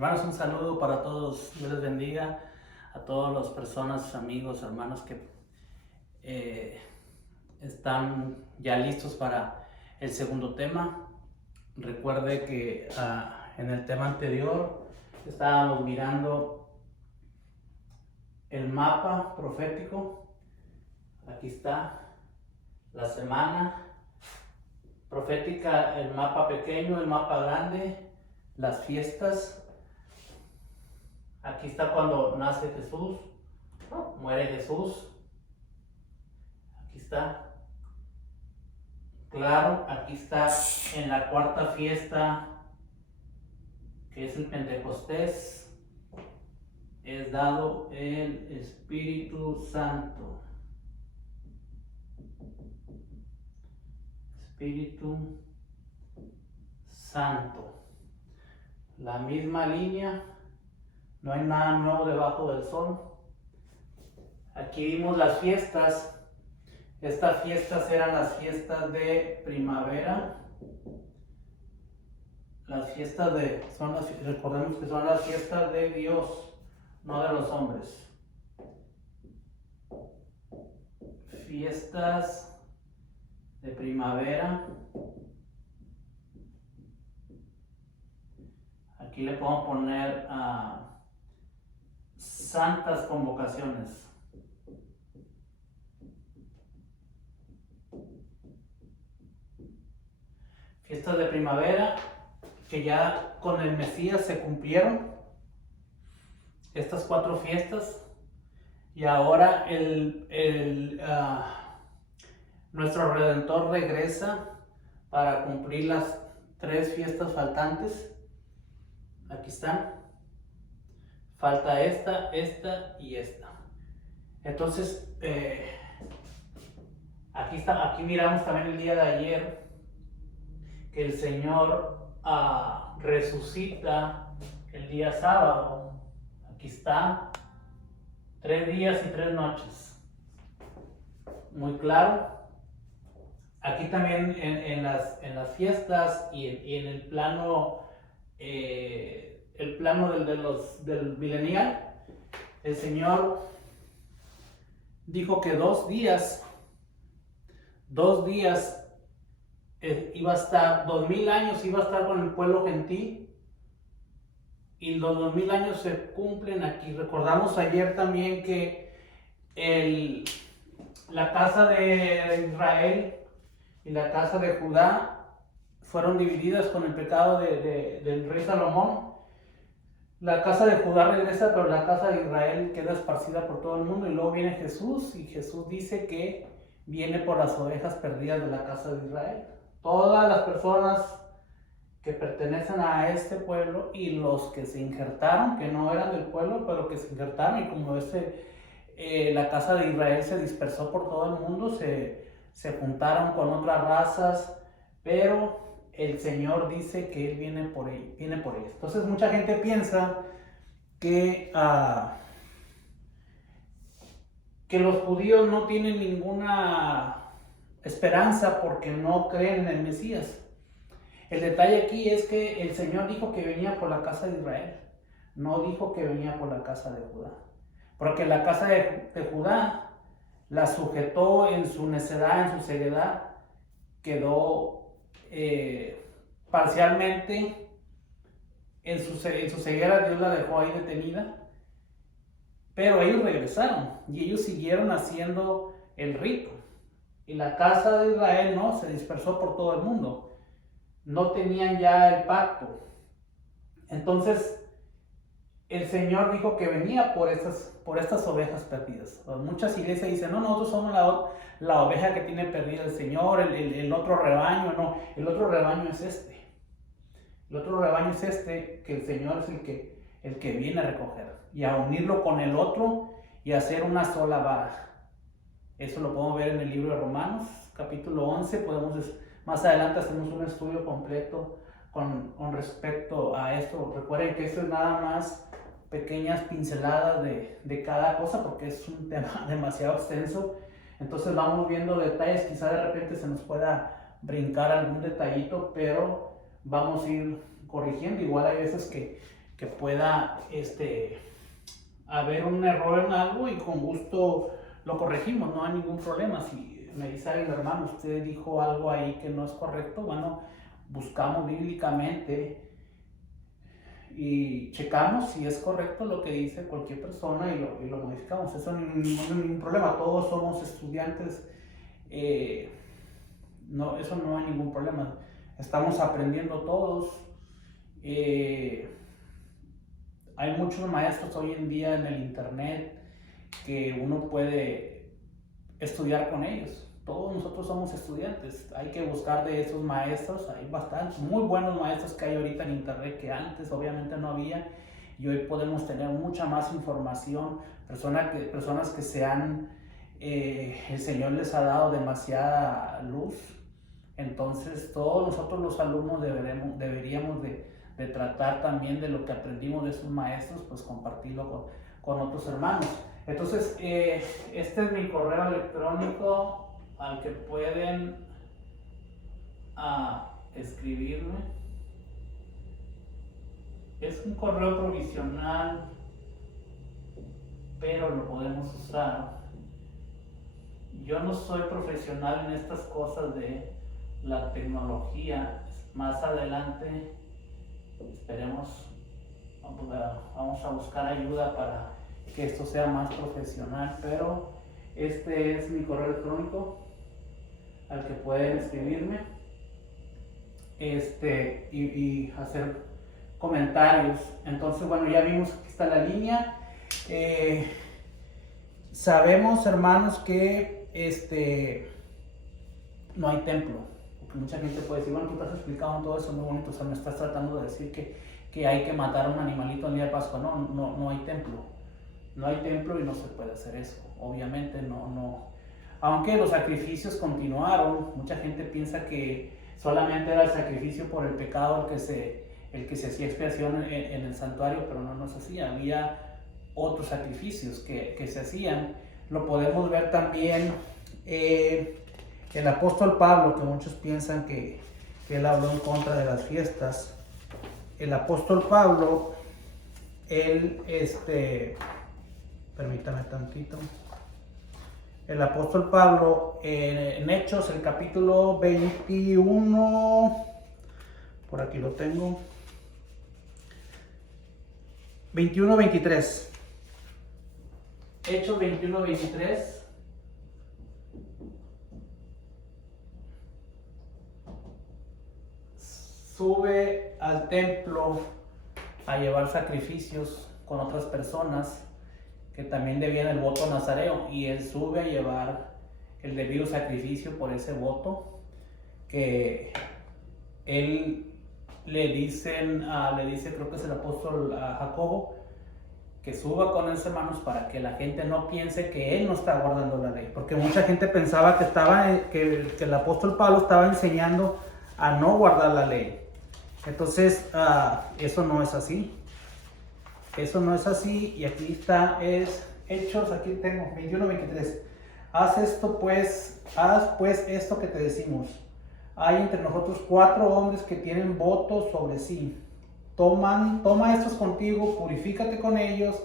Hermanos, un saludo para todos. Dios les bendiga a todas las personas, amigos, hermanos que están ya listos para el segundo tema. Recuerde que en el tema anterior estábamos mirando el mapa profético. Aquí está la semana profética, el mapa pequeño, el mapa grande, las fiestas. Aquí está cuando nace Jesús, muere Jesús. Aquí está. Claro, aquí está en la cuarta fiesta, que es el Pentecostés, es dado el Espíritu Santo. Espíritu Santo. La misma línea. No hay nada nuevo debajo del sol. Aquí vimos las fiestas. Estas fiestas eran las fiestas de primavera. Recordemos que son las fiestas de Dios, no de los hombres. Fiestas de primavera. Aquí le podemos poner santas convocaciones. Fiestas de primavera que ya con el Mesías se cumplieron. Estas 4 fiestas. Y ahora nuestro Redentor regresa para cumplir las 3 fiestas faltantes. Aquí están. Falta esta y esta. Entonces, aquí miramos también el día de ayer que el Señor resucita el día sábado. Aquí está. 3 días y 3 noches. Muy claro. Aquí también en las fiestas y en el plano del milenial, el Señor dijo que 2 días iba a estar, 2000 años iba a estar con el pueblo gentil, y los 2000 años se cumplen aquí. Recordamos ayer también que la casa de Israel y la casa de Judá fueron divididas con el pecado del rey Salomón. La casa de Judá regresa, pero la casa de Israel queda esparcida por todo el mundo. Y luego viene Jesús, y Jesús dice que viene por las ovejas perdidas de la casa de Israel. Todas las personas que pertenecen a este pueblo y los que se injertaron, que no eran del pueblo, pero que se injertaron, y como la casa de Israel se dispersó por todo el mundo, se juntaron con otras razas, pero el Señor dice que Él viene por ellos. Entonces mucha gente piensa que los judíos no tienen ninguna esperanza porque no creen en el Mesías. El detalle aquí es que el Señor dijo que venía por la casa de Israel, no dijo que venía por la casa de Judá, porque la casa de Judá la sujetó en su necedad, en su ceguedad, quedó parcialmente en su ceguera. Dios la dejó ahí detenida, pero ellos regresaron y ellos siguieron haciendo el rito, y la casa de Israel no se dispersó por todo el mundo. No tenían ya el pacto. Entonces el Señor dijo que venía por estas ovejas perdidas. Muchas iglesias dicen: no, nosotros somos la oveja que tiene perdida el Señor, el otro rebaño. No, el otro rebaño es este. El otro rebaño es este, que el Señor es el que viene a recoger y a unirlo con el otro y a hacer una sola vara. Eso lo podemos ver en el libro de Romanos, capítulo 11. Más adelante hacemos un estudio completo con respecto a esto. Recuerden que esto es nada más pequeñas pinceladas de cada cosa, porque es un tema demasiado extenso. Entonces vamos viendo detalles. Quizá de repente se nos pueda brincar algún detallito, pero vamos a ir corrigiendo. Igual hay veces que que pueda haber un error en algo y con gusto lo corregimos, no hay ningún problema. Si me dice el hermano, usted dijo algo ahí que no es correcto, bueno, buscamos bíblicamente y checamos si es correcto lo que dice cualquier persona y lo modificamos. Eso no es ningún problema, todos somos estudiantes, no, eso no hay ningún problema. Estamos aprendiendo todos. Hay muchos maestros hoy en día en el internet que uno puede estudiar con ellos. Todos nosotros somos estudiantes, hay que buscar de esos maestros. Hay bastantes, muy buenos maestros que hay ahorita en internet que antes obviamente no había, y hoy podemos tener mucha más información, personas que el Señor les ha dado demasiada luz. Entonces todos nosotros los alumnos deberíamos de tratar también de lo que aprendimos de esos maestros, pues compartirlo con otros hermanos. Entonces, este es mi correo electrónico al que pueden escribirme. Es un correo provisional, pero lo podemos usar. Yo no soy profesional en estas cosas de la tecnología. Más adelante, esperemos, vamos a buscar ayuda para que esto sea más profesional, pero este es mi correo electrónico al que pueden escribirme y hacer comentarios. Entonces, bueno, ya vimos que está la línea. Sabemos, hermanos, que no hay templo, porque mucha gente puede decir, bueno, tú estás explicando todo eso muy bonito, o sea, me estás tratando de decir que hay que matar a un animalito el día de Pascua. No hay templo. No hay templo y no se puede hacer eso. Obviamente no. Aunque los sacrificios continuaron, mucha gente piensa que solamente era el sacrificio por el pecado el que se hacía expiación en el santuario, pero no es así. Había otros sacrificios que se hacían. Lo podemos ver también el apóstol Pablo, que muchos piensan que él habló en contra de las fiestas. El apóstol Pablo, él, permítame tantito. El apóstol Pablo, en Hechos, el capítulo 21, por aquí lo tengo, 21-23. Hechos 21-23. Sube al templo a llevar sacrificios con otras personas que también debían el voto nazareo, y él sube a llevar el debido sacrificio por ese voto, que él le dice, creo que es el apóstol Jacobo, que suba con esos hermanos para que la gente no piense que él no está guardando la ley, porque mucha gente pensaba que el apóstol Pablo estaba enseñando a no guardar la ley. Entonces, eso no es así. Eso no es así, y aquí está, es Hechos, aquí tengo, 21-23. Haz pues esto que te decimos. Hay entre nosotros 4 hombres que tienen votos sobre sí. Toma estos contigo, purifícate con ellos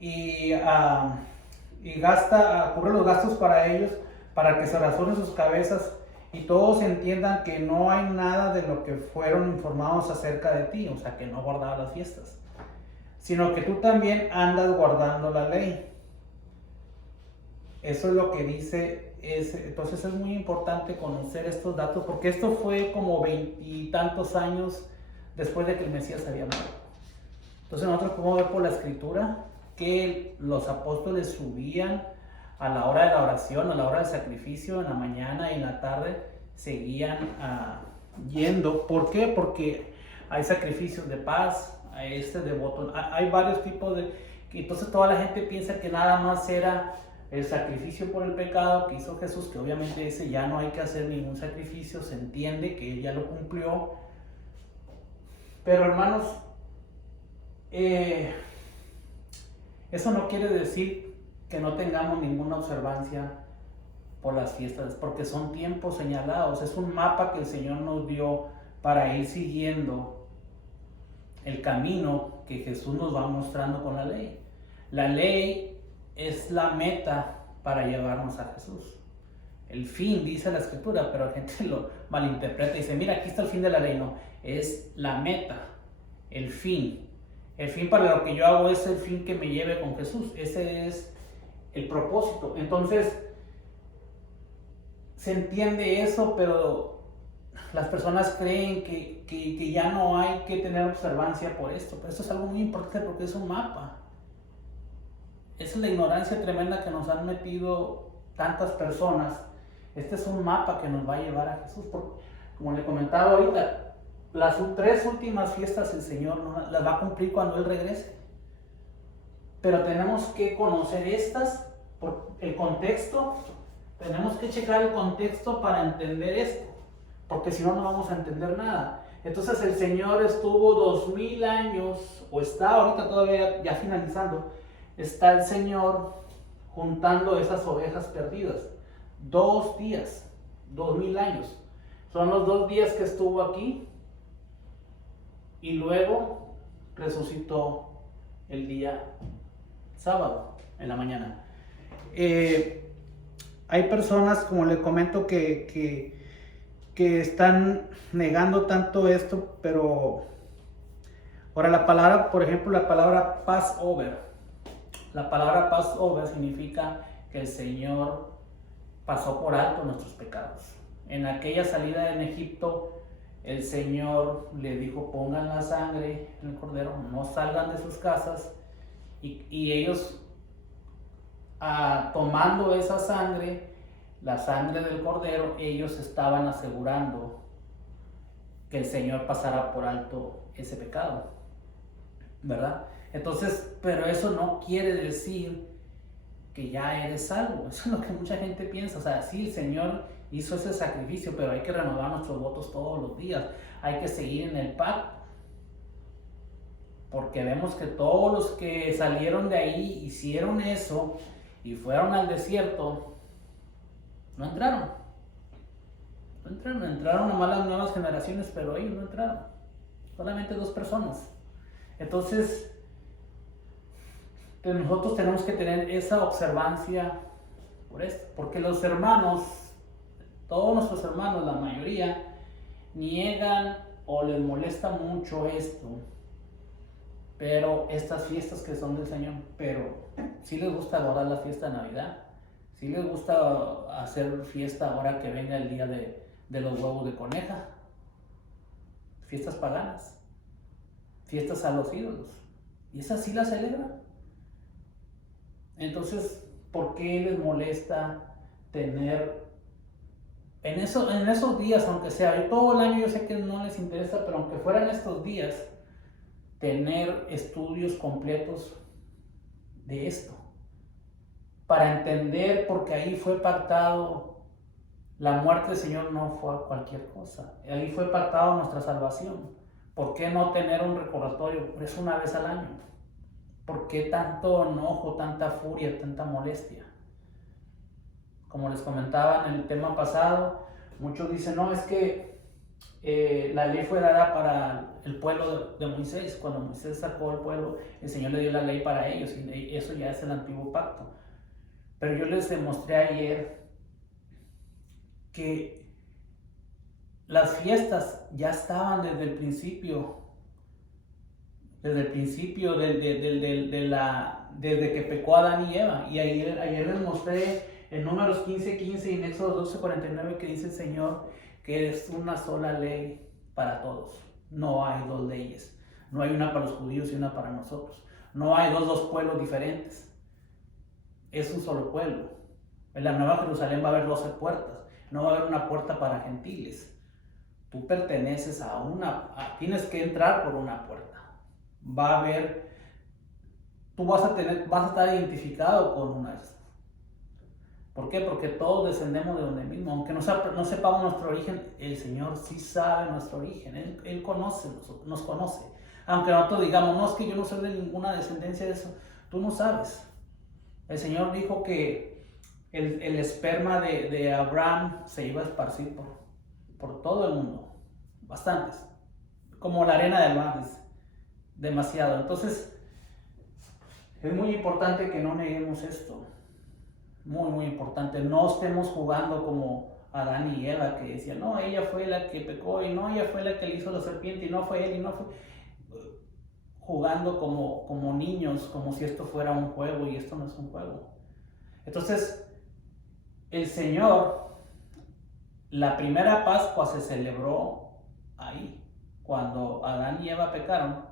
y ocurre los gastos para ellos, para que se razonen sus cabezas y todos entiendan que no hay nada de lo que fueron informados acerca de ti, o sea, que no guardaba las fiestas, sino que tú también andas guardando la ley. Eso es lo que dice. Entonces es muy importante conocer estos datos, porque esto fue como 20 y tantos años después de que el Mesías había muerto. Entonces nosotros podemos ver por la escritura que los apóstoles subían a la hora de la oración, a la hora del sacrificio, en la mañana y en la tarde, seguían yendo. ¿Por qué? Porque hay sacrificios de paz, de voto, hay varios tipos entonces toda la gente piensa que nada más era el sacrificio por el pecado que hizo Jesús, que obviamente ese ya no hay que hacer ningún sacrificio, se entiende que él ya lo cumplió. Pero hermanos, eso no quiere decir que no tengamos ninguna observancia por las fiestas, porque son tiempos señalados, es un mapa que el Señor nos dio para ir siguiendo el camino que Jesús nos va mostrando con la ley. La ley es la meta para llevarnos a Jesús. El fin, dice la escritura, pero la gente lo malinterpreta y dice, mira, aquí está el fin de la ley. No, es la meta, el fin. El fin para lo que yo hago es el fin que me lleve con Jesús. Ese es el propósito. Entonces, se entiende eso, pero las personas creen que ya no hay que tener observancia por esto. Pero esto es algo muy importante porque es un mapa. Esa es la ignorancia tremenda que nos han metido tantas personas. Este es un mapa que nos va a llevar a Jesús. Porque, como le comentaba ahorita, las 3 últimas fiestas el Señor las va a cumplir cuando Él regrese. Pero tenemos que conocer estas por el contexto. Tenemos que checar el contexto para entender esto, porque si no, no vamos a entender nada. Entonces el Señor estuvo 2000 años, o está ahorita todavía ya finalizando, está el Señor juntando esas ovejas perdidas. 2 días, 2000 años. Son los 2 días que estuvo aquí y luego resucitó el día sábado en la mañana. Hay personas, como le comento, que están negando tanto esto, pero ahora la palabra, por ejemplo, la palabra Passover. La palabra Passover significa que el Señor pasó por alto nuestros pecados. En aquella salida en Egipto, el Señor le dijo, pongan la sangre en el cordero, no salgan de sus casas, y ellos tomando esa sangre, la sangre del cordero, ellos estaban asegurando que el Señor pasara por alto ese pecado, ¿verdad? Entonces, pero eso no quiere decir que ya eres salvo. Eso es lo que mucha gente piensa. O sea, sí, el Señor hizo ese sacrificio, pero hay que renovar nuestros votos todos los días. Hay que seguir en el pacto. Porque vemos que todos los que salieron de ahí hicieron eso y fueron al desierto, no entraron. No entraron, entraron nomás las nuevas generaciones, pero ellos no entraron. Solamente 2 personas. Entonces, nosotros tenemos que tener esa observancia por esto. Porque los hermanos, todos nuestros hermanos, la mayoría, niegan o les molesta mucho esto. Pero estas fiestas que son del Señor, pero sí les gusta adorar la fiesta de Navidad. Sí les gusta hacer fiesta ahora que venga el día de los huevos de coneja. Fiestas paganas. Fiestas a los ídolos. Y esas sí las celebran. Entonces, ¿por qué les molesta tener en esos días, aunque sea todo el año? Yo sé que no les interesa, pero aunque fueran estos días, tener estudios completos de esto, para entender, porque ahí fue pactado la muerte del Señor, no fue cualquier cosa, ahí fue pactado nuestra salvación. ¿Por qué no tener un recordatorio? Por eso una vez al año. ¿Por qué tanto enojo, tanta furia, tanta molestia? Como les comentaba en el tema pasado, muchos dicen, no, es que la ley fue dada para el pueblo de Moisés. Cuando Moisés sacó al pueblo, el Señor le dio la ley para ellos, y eso ya es el antiguo pacto. Pero yo les demostré ayer que las fiestas ya estaban desde el principio, desde que pecó Adán y Eva. Y ayer les mostré en Números 15:15 y en Éxodo 12:49 que dice el Señor que es una sola ley para todos. No hay 2 leyes. No hay una para los judíos y una para nosotros. No hay dos pueblos diferentes. Es un solo pueblo. En la Nueva Jerusalén va a haber 12 puertas. No va a haber una puerta para gentiles. Tú perteneces a tienes que entrar por una puerta. Va a haber, tú vas a estar identificado con una de estas. ¿Por qué? Porque todos descendemos de donde mismo. Aunque no sepamos nuestro origen, el Señor sí sabe nuestro origen. Él nos conoce. Aunque nosotros digamos, no, es que yo no soy de ninguna descendencia de eso. Tú no sabes. El Señor dijo que el esperma de Abraham se iba a esparcir por todo el mundo. Bastantes. Como la arena del mar. demasiado. Entonces, es muy importante que no neguemos esto. Muy, muy importante. No estemos jugando como Adán y Eva, que decían, no, ella fue la que pecó, y no, ella fue la que le hizo la serpiente, y no fue él, y no fue... Jugando como niños, como si esto fuera un juego, y esto no es un juego. Entonces, el Señor, la primera Pascua se celebró ahí. Cuando Adán y Eva pecaron,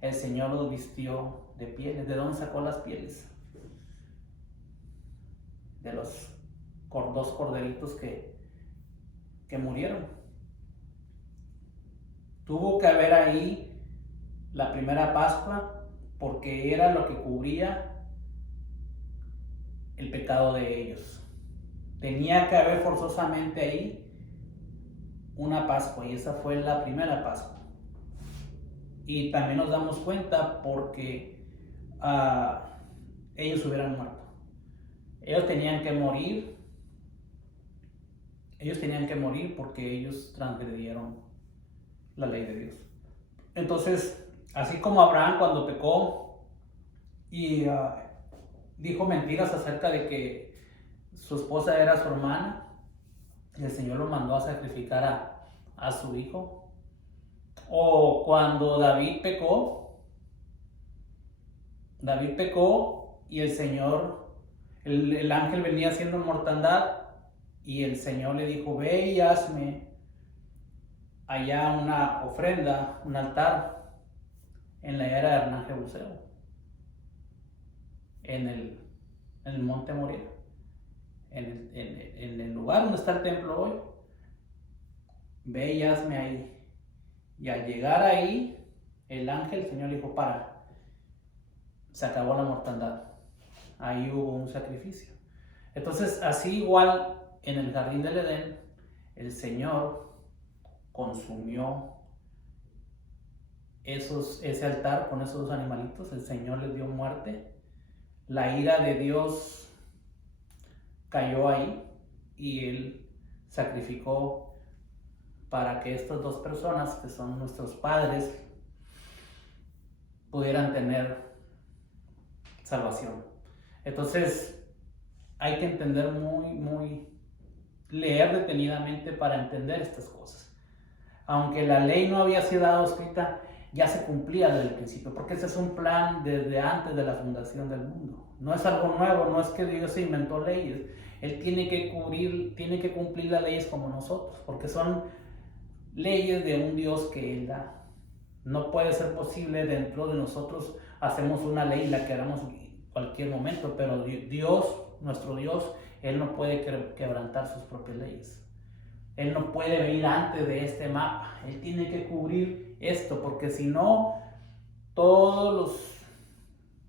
el Señor los vistió de pieles. ¿De dónde sacó las pieles? De los dos corderitos que murieron. Tuvo que haber ahí la primera Pascua porque era lo que cubría el pecado de ellos. Tenía que haber forzosamente ahí una Pascua, y esa fue la primera Pascua. Y también nos damos cuenta porque ellos hubieran muerto. Ellos tenían que morir. Ellos tenían que morir porque ellos transgredieron la ley de Dios. Entonces, así como Abraham cuando pecó y dijo mentiras acerca de que su esposa era su hermana, y el Señor lo mandó a sacrificar a su hijo. O cuando David pecó y el Señor, el ángel venía haciendo mortandad, y el Señor le dijo, ve y hazme allá una ofrenda, un altar en la era de Hernán Jebuseo, en el monte Moriah, en el lugar donde está el templo hoy. Ve y hazme ahí. Y al llegar ahí, el ángel, el Señor le dijo, para, se acabó la mortandad. Ahí hubo un sacrificio. Entonces, así igual en el jardín del Edén, el Señor consumió ese altar con esos dos animalitos. El Señor les dio muerte. La ira de Dios cayó ahí y Él sacrificó para que estas dos personas, que son nuestros padres, pudieran tener salvación. Entonces, hay que entender leer detenidamente para entender estas cosas. Aunque la ley no había sido dada escrita, ya se cumplía desde el principio, porque ese es un plan desde antes de la fundación del mundo. No es algo nuevo, no es que Dios se inventó leyes. Él tiene que cumplir las leyes como nosotros, porque son leyes de un Dios que Él da. No puede ser posible dentro de nosotros hacemos una ley y la queramos en cualquier momento, pero Dios, nuestro Dios, Él no puede quebrantar sus propias leyes. Él no puede venir antes de este mapa. Él tiene que cubrir esto, porque si no, todos los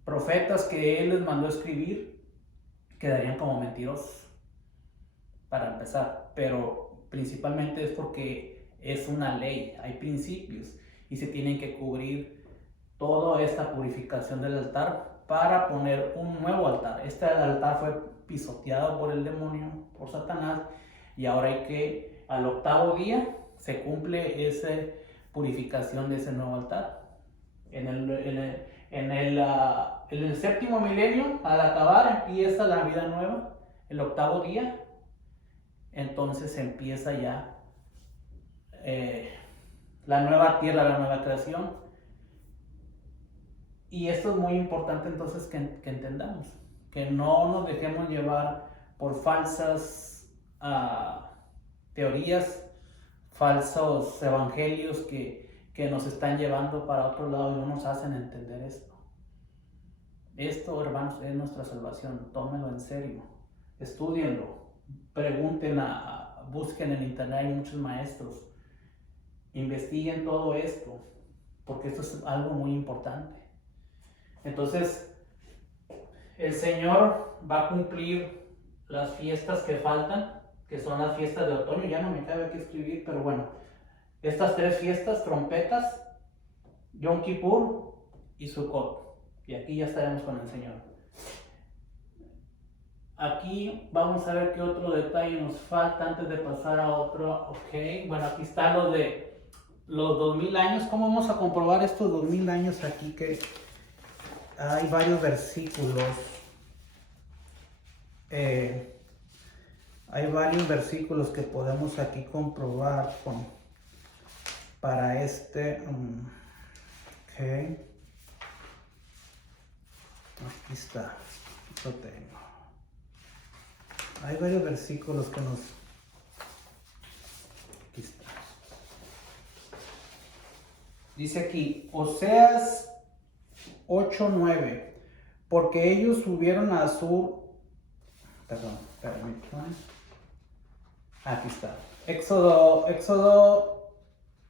profetas que Él les mandó a escribir quedarían como mentirosos, para empezar. Pero principalmente es porque es una ley, hay principios y se tienen que cubrir toda esta purificación del altar para poner un nuevo altar. Este altar fue pisoteado por el demonio, por Satanás, y ahora hay que, al octavo día, se cumple esa purificación de ese nuevo altar. En el séptimo milenio, al acabar, empieza la vida nueva, el octavo día. Entonces empieza ya la nueva tierra, la nueva creación. Y esto es muy importante entonces que entendamos, que no nos dejemos llevar por falsas teorías, falsos evangelios que nos están llevando para otro lado y no nos hacen entender esto. Esto, hermanos, es nuestra salvación. Tómenlo en serio, estúdienlo, pregunten, busquen en internet, hay muchos maestros, investiguen todo esto, porque esto es algo muy importante. Entonces, el Señor va a cumplir las fiestas que faltan, que son las fiestas de otoño. Ya no me cabe aquí escribir, pero bueno, estas tres fiestas, trompetas, Yom Kippur y Sukkot. Y aquí ya estaremos con el Señor. Aquí vamos a ver qué otro detalle nos falta antes de pasar a otro. Ok, bueno, aquí está lo de los 2000 años. ¿Cómo vamos a comprobar estos 2000 años aquí? Que hay varios versículos. Hay varios versículos que podemos aquí comprobar para este. Ok. Aquí está. Lo tengo. Hay varios versículos que nos. Aquí está. Dice aquí, Oseas 8:9. Porque ellos subieron a Sur. Perdón, permítanme. Aquí está. Éxodo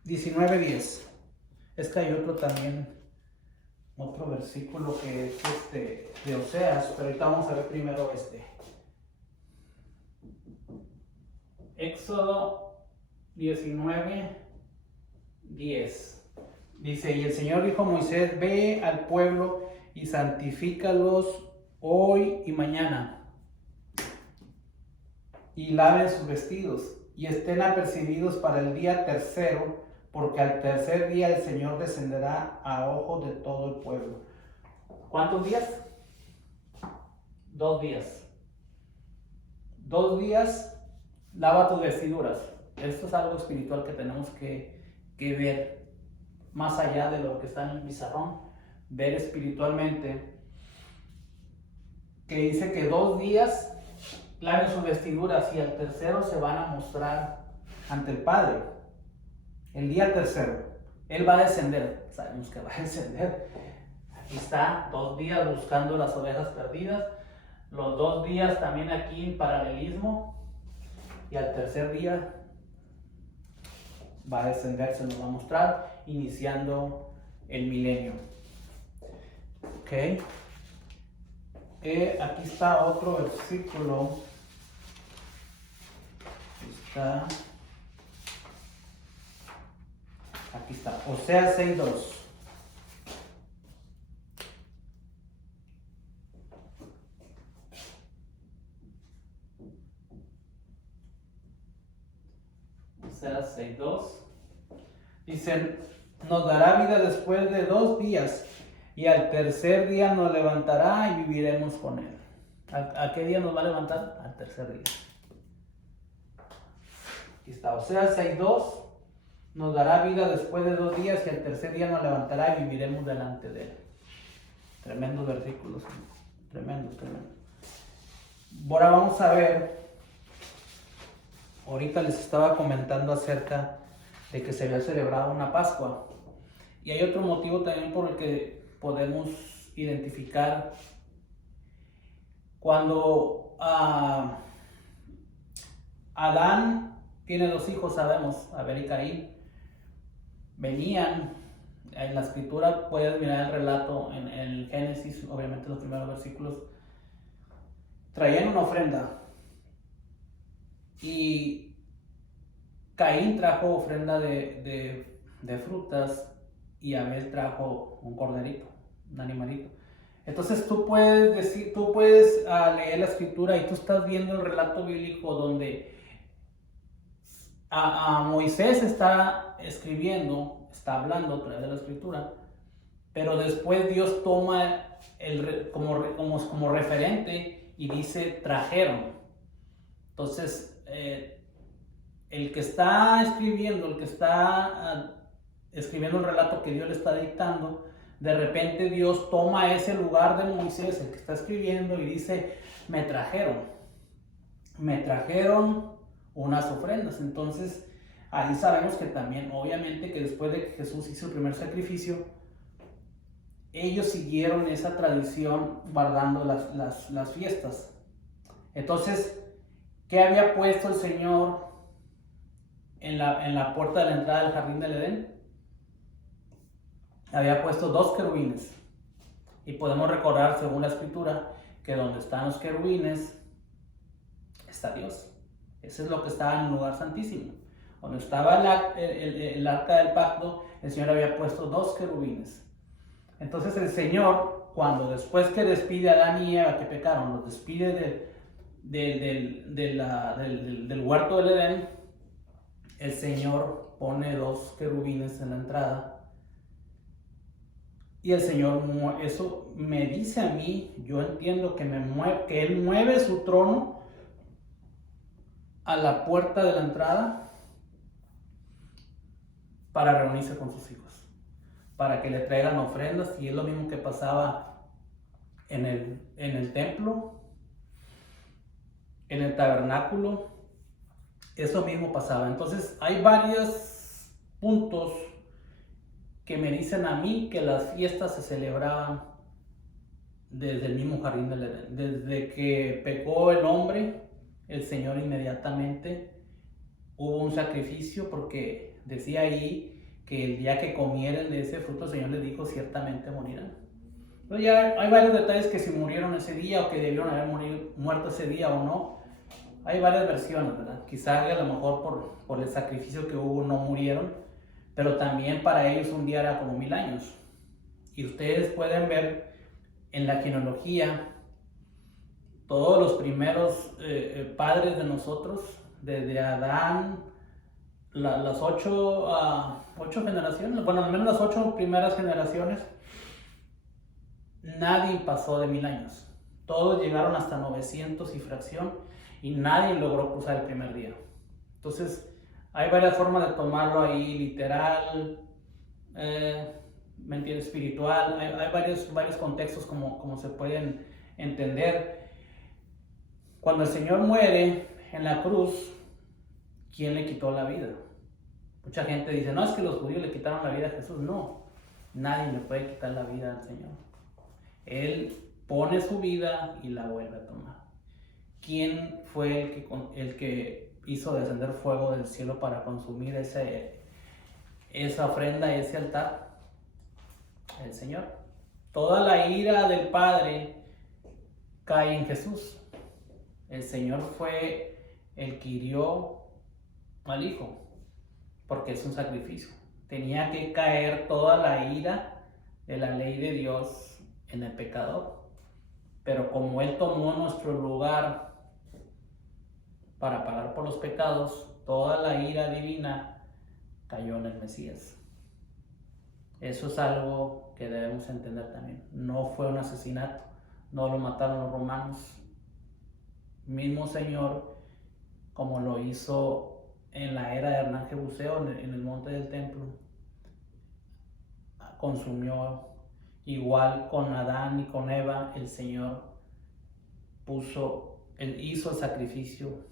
19:10. Es que hay otro también, otro versículo que es de Oseas, pero ahorita vamos a ver primero este. Éxodo 19:10. Dice, y el Señor dijo a Moisés, ve al pueblo y santifícalos hoy y mañana, y laven sus vestidos, y estén apercibidos para el día tercero, porque al tercer día el Señor descenderá a ojos de todo el pueblo. ¿Cuántos días? 2 días. 2 días, lava tus vestiduras. Esto es algo espiritual que tenemos que ver, más allá de lo que está en el pizarrón, ver espiritualmente, que dice que 2 días laven sus vestiduras y al tercero se van a mostrar ante el Padre. El día tercero, Él va a descender. Sabemos que va a descender. Aquí está, 2 días buscando las ovejas perdidas. Los 2 días también aquí en paralelismo. Y al tercer día va a descender, se nos va a mostrar, iniciando el milenio. Ok. Aquí está otro versículo. Aquí está, Oseas 6:2. Oseas 6:2. Dicen, nos dará vida después de 2 días, y al tercer día nos levantará y viviremos con él. ¿A qué día nos va a levantar? Al tercer día. Aquí está, Oseas 6:2. Nos dará vida después de 2 días y al tercer día nos levantará y viviremos delante de él. Tremendos versículos. Tremendo. Ahora vamos a ver. Ahorita les estaba comentando acerca de que se había celebrado una Pascua. Y hay otro motivo también por el que podemos identificar cuando Adán tiene 2 hijos, sabemos, Abel y Caín. Venían, en la escritura puedes mirar el relato en el Génesis, obviamente los primeros versículos, traían una ofrenda y Caín trajo ofrenda de frutas y Abel trajo un corderito, un animalito. Entonces tú puedes leer la escritura y tú estás viendo el relato bíblico donde a Moisés está escribiendo, está hablando a través de la escritura, pero después Dios toma como referente y dice trajeron. Entonces el que está escribiendo, el relato que Dios le está dictando, de repente Dios toma ese lugar de Moisés, el que está escribiendo, y dice, me trajeron unas ofrendas. Entonces ahí sabemos que también, obviamente, que después de que Jesús hizo el primer sacrificio, ellos siguieron esa tradición guardando las fiestas. Entonces, ¿qué había puesto el Señor en la puerta de la entrada del jardín del Edén? Había puesto 2 querubines. Y podemos recordar, según la escritura, que donde están los querubines está Dios. Eso es lo que estaba en el lugar santísimo. Cuando estaba el arca del pacto, el Señor había puesto 2 querubines. Entonces el Señor, cuando después que despide a Adán y Eva que pecaron, los despide del huerto del Edén, el Señor pone 2 querubines en la entrada. Y el Señor, eso me dice a mí, yo entiendo que que Él mueve su trono a la puerta de la entrada para reunirse con sus hijos, para que le traigan ofrendas. Y es lo mismo que pasaba en el templo, en el tabernáculo. Eso mismo pasaba. Entonces hay varios puntos que me dicen a mí que las fiestas se celebraban desde el mismo jardín del Edén. Desde que pecó el hombre, el Señor inmediatamente hubo un sacrificio, porque decía ahí que el día que comieran de ese fruto, el Señor les dijo: ciertamente morirán. Entonces ya hay varios detalles, que si murieron ese día o que debieron haber muerto ese día o no. Hay varias versiones, ¿verdad? Quizá a lo mejor por el sacrificio que hubo no murieron, pero también para ellos un día era como 1000 años. Y ustedes pueden ver en la genealogía todos los primeros padres de nosotros, desde Adán, las 8 generaciones, bueno, al menos las 8 primeras generaciones, nadie pasó de 1000 años. Todos llegaron hasta 900 y fracción, y nadie logró cruzar el primer día. Entonces, hay varias formas de tomarlo ahí, literal, ¿me entiendes? Espiritual. Hay varios contextos como se pueden entender. Cuando el Señor muere en la cruz, ¿quién le quitó la vida? Mucha gente dice: no, es que los judíos le quitaron la vida a Jesús. No, nadie le puede quitar la vida al Señor. Él pone su vida y la vuelve a tomar. ¿Quién fue el que hizo descender fuego del cielo para consumir esa ofrenda, ese altar? El Señor. Toda la ira del Padre cae en Jesús. El Señor fue el que hirió al Hijo, porque es un sacrificio. Tenía que caer toda la ira de la ley de Dios en el pecador. Pero como Él tomó nuestro lugar para pagar por los pecados, toda la ira divina cayó en el Mesías. Eso es algo que debemos entender también. No fue un asesinato, no lo mataron los romanos. Mismo Señor, como lo hizo en la era de Hernán Jebuseo, en el monte del templo, consumió. Igual con Adán y con Eva, el Señor hizo el sacrificio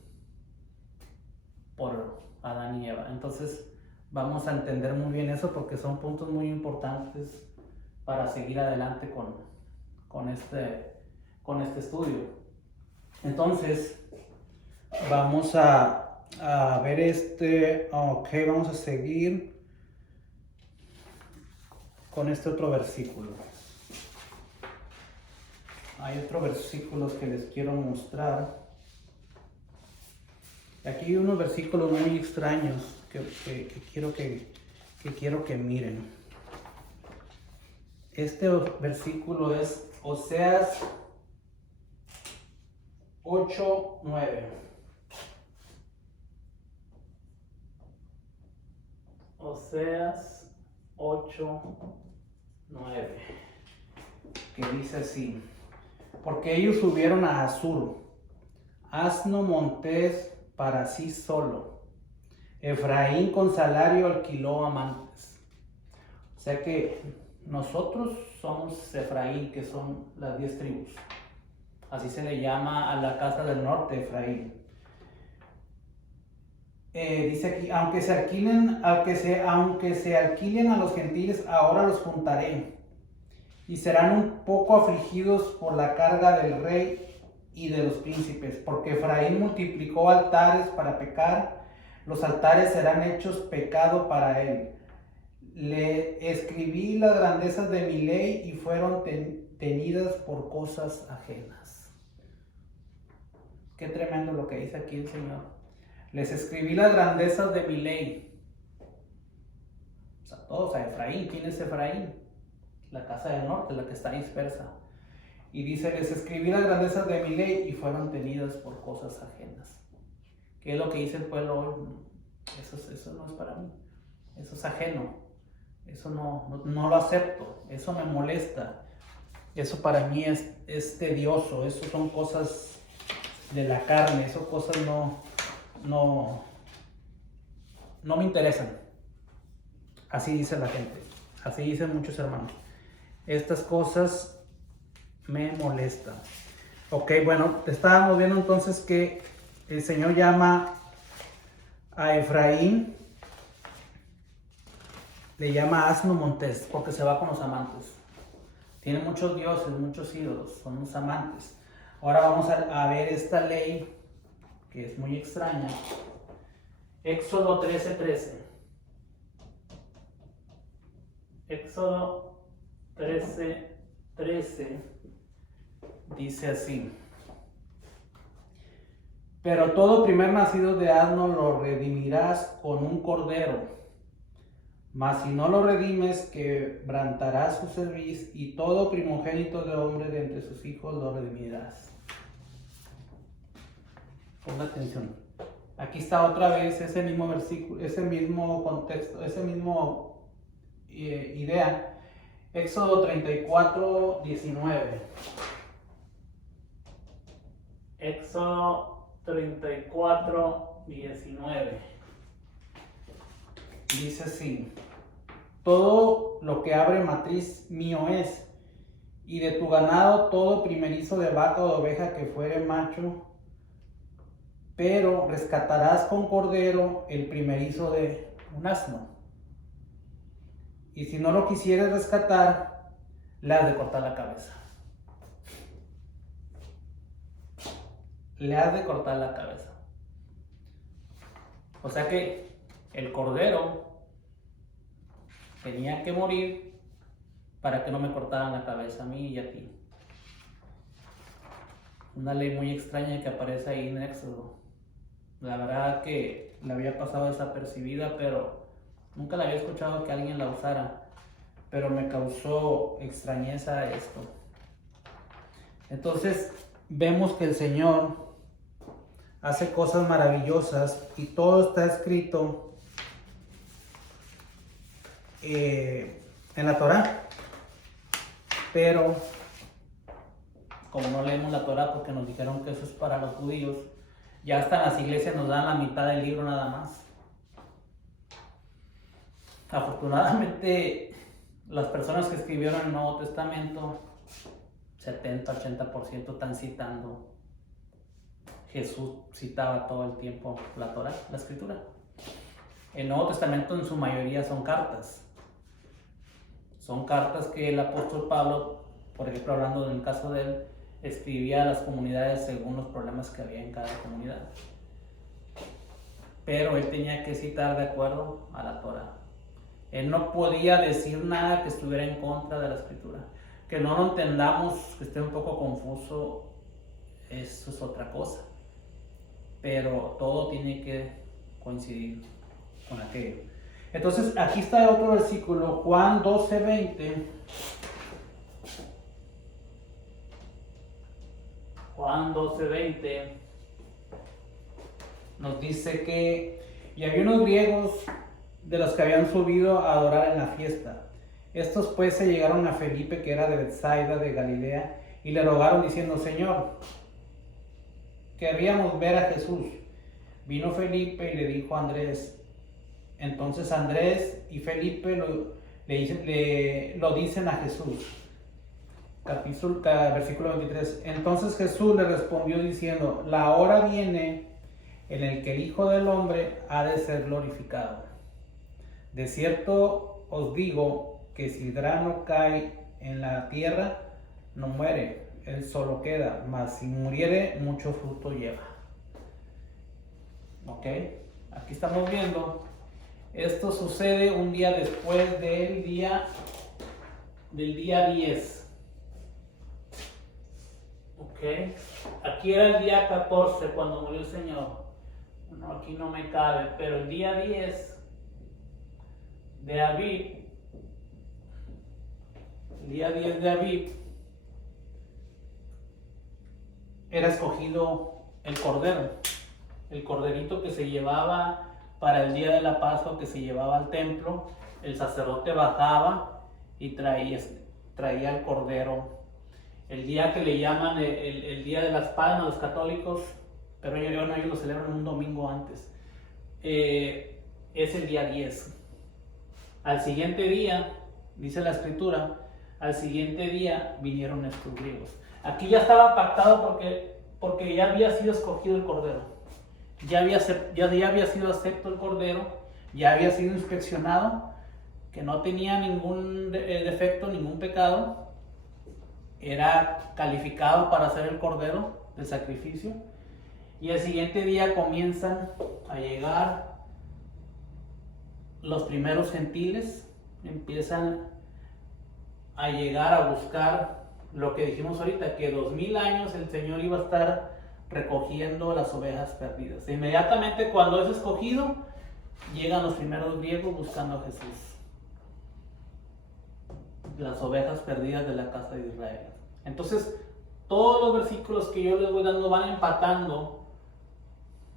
por Adán y Eva. Entonces vamos a entender muy bien eso, porque son puntos muy importantes para seguir adelante con este estudio. Entonces vamos a ver vamos a seguir con este otro versículo. Hay otros versículos que les quiero mostrar. Aquí hay unos versículos muy extraños que quiero que miren. Este versículo es Oseas 8:9. Oseas 8:9, que dice así: porque ellos subieron a Asur, asno montés para sí solo, Efraín con salario alquiló amantes. O sea que nosotros somos Efraín, que son las 10 tribus. Así se le llama a la casa del norte, Efraín. Dice aquí: aunque se alquilen a los gentiles, ahora los juntaré, y serán un poco afligidos por la carga del rey y de los príncipes, porque Efraín multiplicó altares para pecar, los altares serán hechos pecado para él. Le escribí las grandezas de mi ley y fueron tenidas por cosas ajenas. Qué tremendo lo que dice aquí el Señor. Les escribí las grandezas de mi ley. O sea, todos a Efraín. ¿Quién es Efraín? La casa del norte, la que está dispersa. Y dice: les escribí las grandezas de mi ley y fueron tenidas por cosas ajenas. ¿Qué es lo que dice el pueblo hoy? Eso no es para mí, eso es ajeno, eso no lo acepto, eso me molesta, eso para mí es tedioso, eso son cosas de la carne, esas cosas no me interesan. Así dice la gente, así dicen muchos hermanos. Estas cosas me molestan. Ok, bueno, estábamos viendo entonces que el Señor llama a Efraín, le llama asno montés, porque se va con los amantes. Tiene muchos dioses, muchos ídolos, son los amantes. Ahora vamos a ver esta ley que es muy extraña. Éxodo 13:13. Éxodo 13:13 dice así: pero todo primer nacido de asno lo redimirás con un cordero, mas si no lo redimes, quebrantarás su cerviz, y todo primogénito de hombre de entre sus hijos lo redimirás. Ponga atención. Aquí está otra vez ese mismo versículo, ese mismo contexto, ese mismo idea. Éxodo 34:19. Éxodo 34:19. Dice así: todo lo que abre matriz mío es, y de tu ganado todo primerizo de vaca o de oveja que fuere macho, pero rescatarás con cordero el primerizo de un asno. Y si no lo quisieres rescatar, le has de cortar la cabeza. Le has de cortar la cabeza. O sea que el cordero tenía que morir para que no me cortaran la cabeza a mí y a ti. Una ley muy extraña que aparece ahí en Éxodo. La verdad que la había pasado desapercibida, pero nunca la había escuchado que alguien la usara. Pero me causó extrañeza esto. Entonces vemos que el Señor hace cosas maravillosas y todo está escrito en la Torá. Pero como no leemos la Torá porque nos dijeron que eso es para los judíos, ya hasta en las iglesias nos dan la mitad del libro nada más. Afortunadamente, las personas que escribieron el Nuevo Testamento, 70-80% están citando. Jesús citaba todo el tiempo la Torá, la Escritura. El Nuevo Testamento en su mayoría son cartas. Son cartas que el apóstol Pablo, por ejemplo, hablando del caso de él, escribía a las comunidades según los problemas que había en cada comunidad. Pero él tenía que citar de acuerdo a la Torá. Él no podía decir nada que estuviera en contra de la Escritura. Que no lo entendamos, que esté un poco confuso, eso es otra cosa. Pero todo tiene que coincidir con aquello. Entonces, aquí está otro versículo, Juan 12:20. Juan 12:20 nos dice que y había unos griegos de los que habían subido a adorar en la fiesta. Estos pues se llegaron a Felipe, que era de Betsaida de Galilea, y le rogaron diciendo: Señor, querríamos ver a Jesús. Vino Felipe y le dijo a Andrés. Entonces Andrés y Felipe lo dicen a Jesús. Versículo 23. Entonces Jesús le respondió diciendo: la hora viene en el que el Hijo del Hombre ha de ser glorificado. De cierto os digo que si el grano cae en la tierra, no muere, él solo queda, mas si muriere, mucho fruto lleva. Ok, aquí estamos viendo, esto sucede un día después del día 10. Ok, aquí era el día 14 cuando murió el Señor. No, aquí no me cabe, pero el día 10 de Aviv, el día 10 de Aviv, era escogido el cordero, el corderito que se llevaba para el día de la Pascua que se llevaba al templo, el sacerdote bajaba y traía el cordero. El día que le llaman el Día de las Palmas, los católicos, pero ellos lo celebran un domingo antes, es el día 10. Al siguiente día, dice la escritura, al siguiente día vinieron estos griegos. Aquí ya estaba pactado porque ya había sido escogido el cordero. Ya había sido acepto el cordero, ya había sido inspeccionado, que no tenía ningún defecto, ningún pecado. Era calificado para ser el cordero del sacrificio. Y el siguiente día comienzan a llegar los primeros gentiles, empiezan a llegar a buscar lo que dijimos ahorita, que 2000 años el Señor iba a estar recogiendo las ovejas perdidas. Inmediatamente cuando es escogido, llegan los primeros griegos buscando a Jesús, las ovejas perdidas de la casa de Israel. Entonces, todos los versículos que yo les voy dando van empatando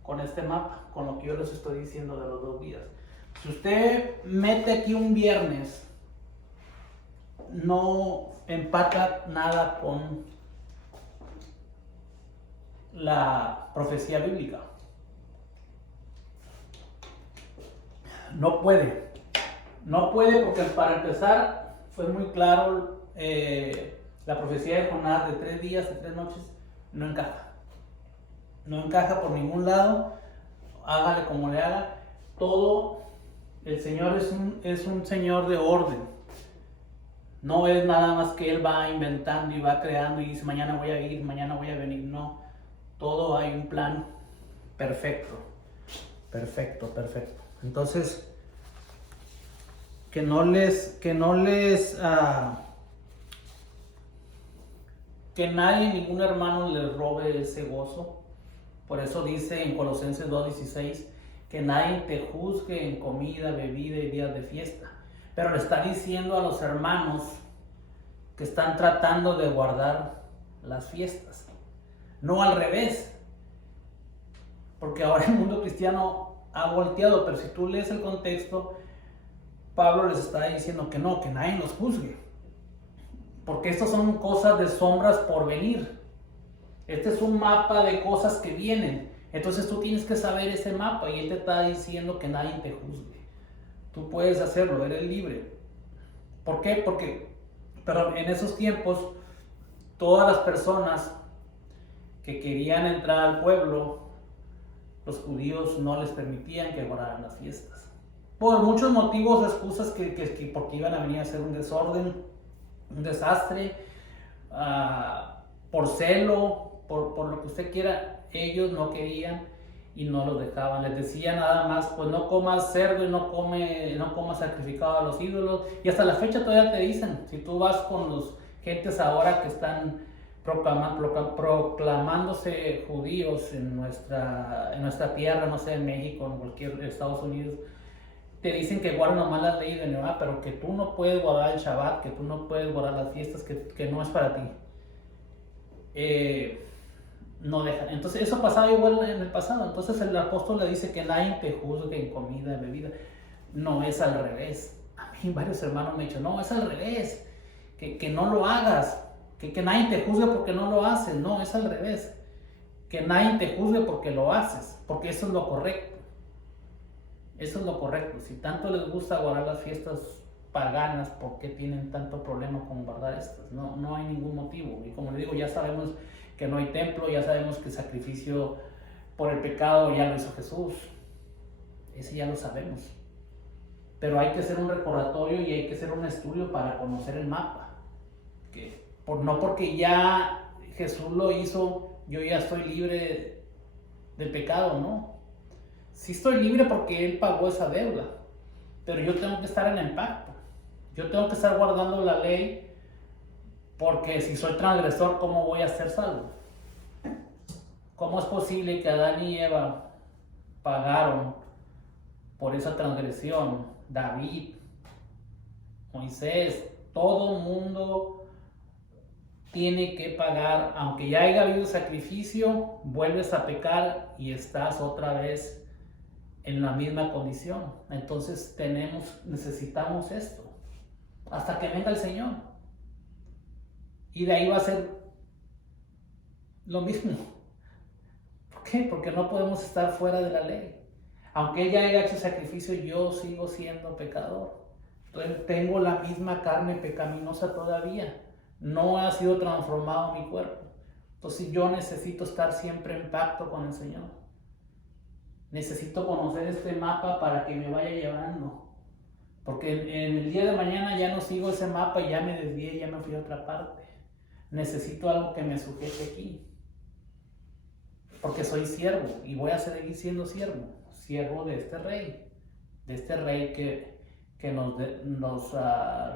con este mapa, con lo que yo les estoy diciendo de los 2 días. Si usted mete aquí un viernes, no empata nada con la profecía bíblica. No puede porque para empezar fue muy claro, la profecía de Jonás de 3 días y 3 noches no encaja por ningún lado. Hágale como le haga, todo, el Señor es un Señor de orden. No es nada más que Él va inventando y va creando y dice mañana voy a ir, mañana voy a venir. No, todo hay un plan perfecto. Entonces, que nadie, ningún hermano les robe ese gozo. Por eso dice en Colosenses 2:16 que nadie te juzgue en comida, bebida y días de fiesta. Pero le está diciendo a los hermanos que están tratando de guardar las fiestas, no al revés. Porque ahora el mundo cristiano ha volteado, pero si tú lees el contexto, Pablo les está diciendo que no, que nadie los juzgue. Porque estas son cosas de sombras por venir. Este es un mapa de cosas que vienen. Entonces tú tienes que saber ese mapa y él te está diciendo que nadie te juzgue. Tú puedes hacerlo, eres libre. ¿Por qué? Porque en esos tiempos todas las personas que querían entrar al pueblo, los judíos no les permitían que guardaran las fiestas. Por muchos motivos, excusas que porque iban a venir a hacer un desorden, un desastre, por celo, por lo que usted quiera, ellos no querían y no los dejaban. Les decía nada más, pues no comas cerdo y no comas sacrificado a los ídolos. Y hasta la fecha todavía te dicen, si tú vas con los gentes ahora que están proclamándose judíos en nuestra tierra, no sé, en México, en cualquier Estados Unidos, te dicen que guardan nomás las leyes de Jehová, pero que tú no puedes guardar el Shabbat, que tú no puedes guardar las fiestas, que no es para ti. No dejan. Entonces eso pasaba igual en el pasado. Entonces el apóstol le dice que nadie te juzgue en comida, en bebida. No, es al revés. A mí varios hermanos me han dicho, no, es al revés, que no lo hagas, que nadie te juzgue porque no lo haces. No, es al revés, que nadie te juzgue porque lo haces, porque eso es lo correcto. Eso es lo correcto. Si tanto les gusta guardar las fiestas paganas, ¿por qué tienen tanto problema con guardar estas? No hay ningún motivo. Y como les digo, ya sabemos que no hay templo, ya sabemos que el sacrificio por el pecado ya lo hizo Jesús. Ese ya lo sabemos. Pero hay que hacer un recordatorio y hay que hacer un estudio para conocer el mapa. No porque ya Jesús lo hizo, yo ya estoy libre del pecado, ¿no? Sí estoy libre porque Él pagó esa deuda, pero yo tengo que estar en el pacto. Yo tengo que estar guardando la ley, porque si soy transgresor, ¿cómo voy a ser salvo? ¿Cómo es posible que Adán y Eva pagaron por esa transgresión? David, Moisés, todo el mundo tiene que pagar. Aunque ya haya habido sacrificio, vuelves a pecar y estás otra vez en la misma condición. Entonces necesitamos esto hasta que venga el Señor. Y de ahí va a ser lo mismo. ¿Por qué? Porque no podemos estar fuera de la ley. Aunque ella haya hecho sacrificio, yo sigo siendo pecador. Entonces tengo la misma carne pecaminosa todavía. No ha sido transformado mi cuerpo. Entonces yo necesito estar siempre en pacto con el Señor. Necesito conocer este mapa para que me vaya llevando. Porque en el día de mañana ya no sigo ese mapa y ya me desvié, ya me fui a otra parte. Necesito algo que me sujete aquí. Porque soy siervo y voy a seguir siendo siervo de este rey que nos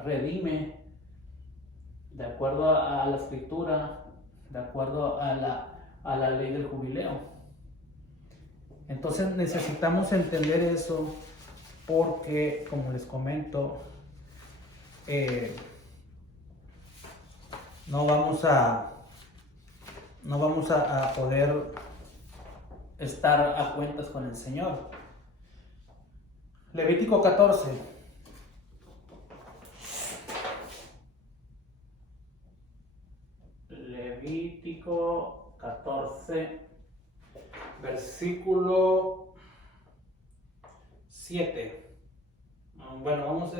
redime de acuerdo a la escritura, de acuerdo a la ley del jubileo. Entonces necesitamos entender eso porque, como les comento, no vamos a poder estar a cuentas con el Señor. Levítico 14. Levítico 14, versículo 7. Bueno, vamos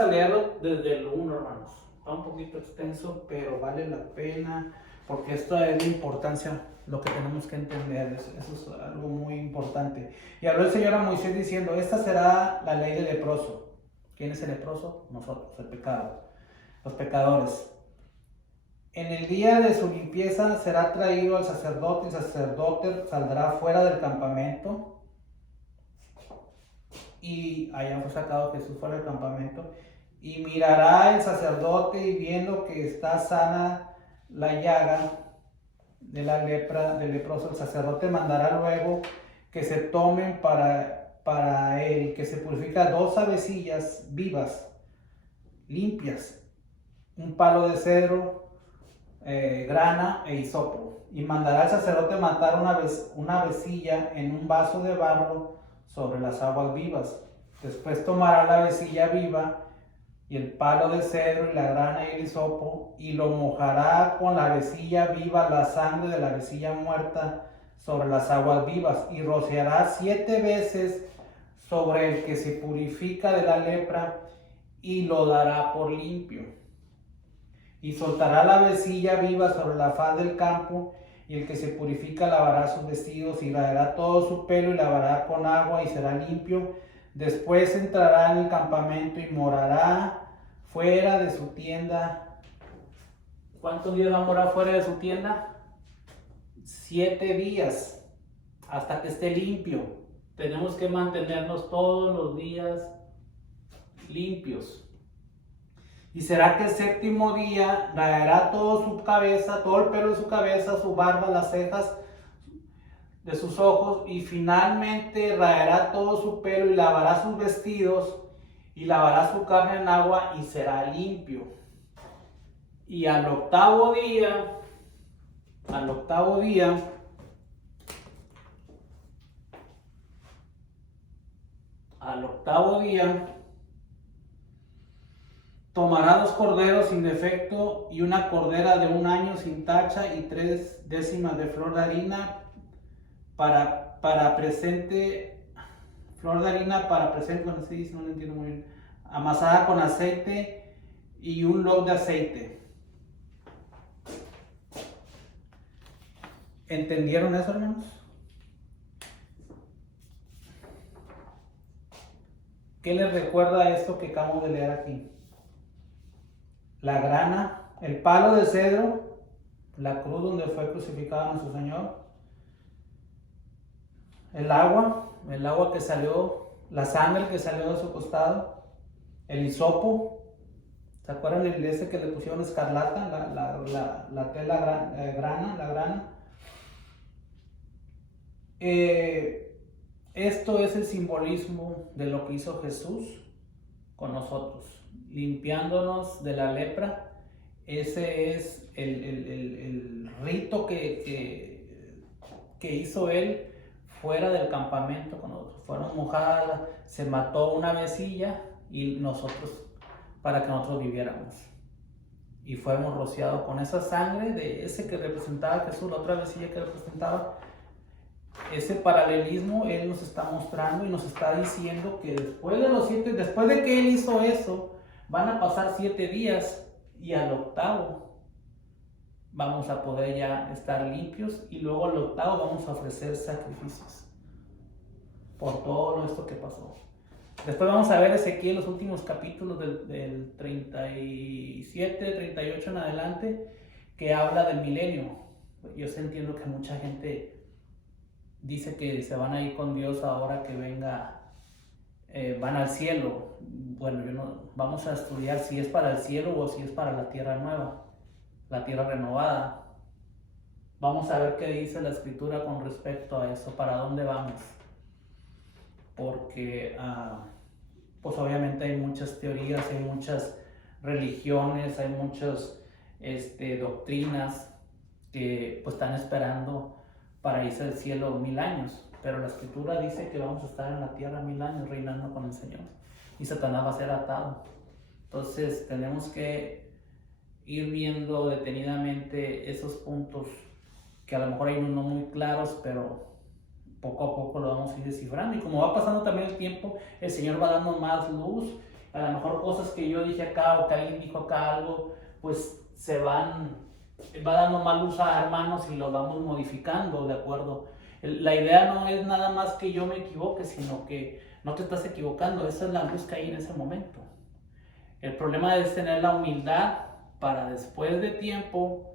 a leerlo desde el 1, hermanos. Está un poquito extenso, pero vale la pena, porque esto es la importancia, lo que tenemos que entender. Eso es algo muy importante. Y habló el Señor a Moisés diciendo: esta será la ley del leproso. ¿Quién es el leproso? Nosotros, el pecado, los pecadores. En el día de su limpieza será traído al sacerdote, y el sacerdote saldrá fuera del campamento. Y allá fue sacado Jesús fuera del campamento. Y mirará el sacerdote, y viendo que está sana la llaga de la lepra del leproso, el sacerdote mandará luego que se tomen para él, que se purifica 2 avecillas vivas, limpias, un palo de cedro, grana e hisopo. Y mandará al sacerdote matar una avecilla en un vaso de barro sobre las aguas vivas. Después tomará la avecilla viva y el palo de cedro y la grana y el hisopo, y lo mojará con la avecilla viva, la sangre de la avecilla muerta, sobre las aguas vivas, y rociará 7 veces sobre el que se purifica de la lepra, y lo dará por limpio. Y soltará la avecilla viva sobre la faz del campo, y el que se purifica lavará sus vestidos, y raerá todo su pelo, y lavará con agua, y será limpio. Después entrará en el campamento y morará fuera de su tienda. ¿Cuántos días va a morar fuera de su tienda? 7 días, hasta que esté limpio. Tenemos que mantenernos todos los días limpios. Y será que el 7º día raerá toda su cabeza, todo el pelo de su cabeza, su barba, las cejas de sus ojos, y finalmente raerá todo su pelo, y lavará sus vestidos, y lavará su carne en agua, y será limpio. Y al octavo día, tomará 2 corderos sin defecto, y una cordera de 1 año sin tacha, y 3 décimas de flor de harina para presente, bueno, sí, no lo entiendo muy bien, amasada con aceite, y un loaf de aceite. ¿Entendieron eso, hermanos? ¿Qué les recuerda esto que acabamos de leer aquí? La grana, el palo de cedro, la cruz donde fue crucificado nuestro Señor, el agua que salió, la sangre que salió de su costado, el hisopo. ¿Se acuerdan el ese que le pusieron escarlata, la tela grana? Esto es el simbolismo de lo que hizo Jesús con nosotros, limpiándonos de la lepra. Ese es el rito que que hizo él fuera del campamento, cuando fueron mojadas, se mató una avecilla y para que nosotros viviéramos. Y fuimos rociados con esa sangre de ese que representaba Jesús, la otra avecilla que representaba. Ese paralelismo Él nos está mostrando y nos está diciendo que después de que Él hizo eso, van a pasar 7 días y al octavo vamos a poder ya estar limpios y luego al octavo vamos a ofrecer sacrificios por todo esto que pasó. Después vamos a ver Ezequiel, los últimos capítulos del 37, 38 en adelante, que habla del milenio. Yo entiendo que mucha gente dice que se van a ir con Dios ahora que venga, van al cielo. Bueno, vamos a estudiar si es para el cielo o si es para la tierra nueva, la tierra renovada. Vamos a ver qué dice la escritura con respecto a eso, para dónde vamos. Porque pues obviamente hay muchas teorías, hay muchas religiones, hay muchas doctrinas que pues están esperando para irse al cielo 1000 años, pero la escritura dice que vamos a estar en la tierra 1000 años reinando con el Señor y Satanás va a ser atado. Entonces tenemos que ir viendo detenidamente esos puntos que a lo mejor hay unos no muy claros, pero poco a poco lo vamos a ir descifrando. Y como va pasando también el tiempo, el Señor va dando más luz. A lo mejor cosas que yo dije acá o que alguien dijo acá algo, pues va dando más luz a hermanos y lo vamos modificando de acuerdo. La idea no es nada más que yo me equivoque, sino que no te estás equivocando. Esa es la luz que hay en ese momento. El problema es tener la humildad para después de tiempo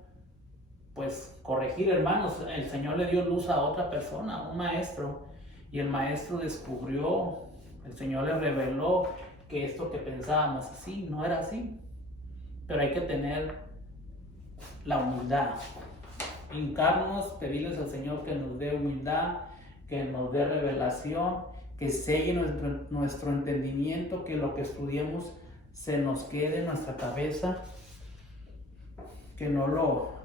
pues corregir, hermanos. El Señor le dio luz a otra persona, a un maestro, y el maestro descubrió, el Señor le reveló que esto que pensábamos así, no era así. Pero hay que tener la humildad, hincarnos, pedirles al Señor que nos dé humildad, que nos dé revelación, que selle nuestro entendimiento, que lo que estudiemos se nos quede en nuestra cabeza, que no lo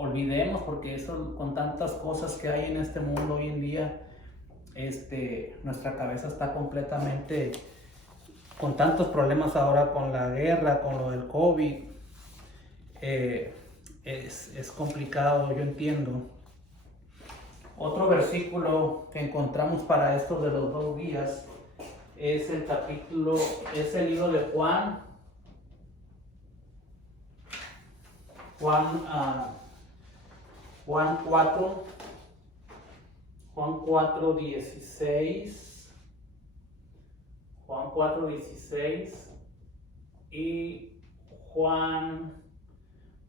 olvidemos, porque eso, con tantas cosas que hay en este mundo hoy en día, nuestra cabeza está completamente con tantos problemas ahora, con la guerra, con lo del COVID. Es complicado, yo entiendo. Otro versículo que encontramos para esto de los 2 días es el libro de Juan 4:16. Juan 4:16 y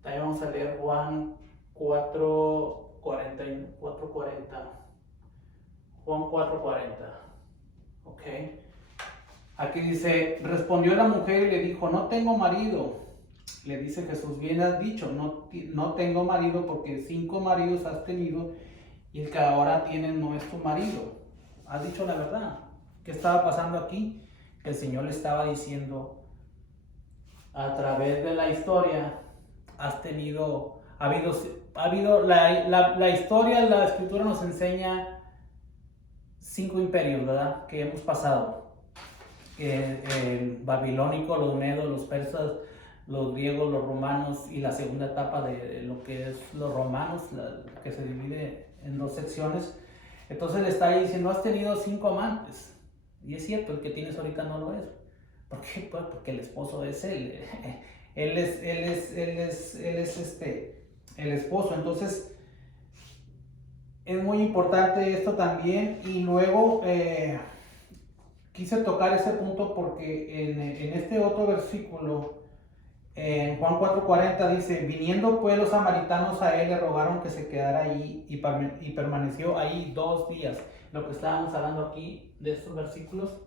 también vamos a leer Juan 4:40. Juan 4:40. Ok. Aquí dice, respondió la mujer y le dijo, no tengo marido. Le dice Jesús, bien has dicho, no tengo marido, porque 5 maridos has tenido y el que ahora tienes no es tu marido. Has dicho la verdad. ¿Qué estaba pasando aquí? El Señor le estaba diciendo, a través de la historia, ha habido la historia, la escritura nos enseña 5 imperios, ¿verdad? Que hemos pasado. El babilónico, los medos, los persas, los griegos, los romanos, y la segunda etapa de lo que es los romanos, que se divide en 2 secciones. Entonces le está diciendo, has tenido 5 amantes. Y es cierto, el que tienes ahorita no lo es. ¿Por qué? Pues porque el esposo es él. Él es el esposo. Entonces es muy importante esto también. Y luego quise tocar ese punto porque en este otro versículo, en Juan 4:40 dice, viniendo pues los samaritanos a él, le rogaron que se quedara allí y permaneció ahí 2 días. Lo que estábamos hablando aquí de estos versículos.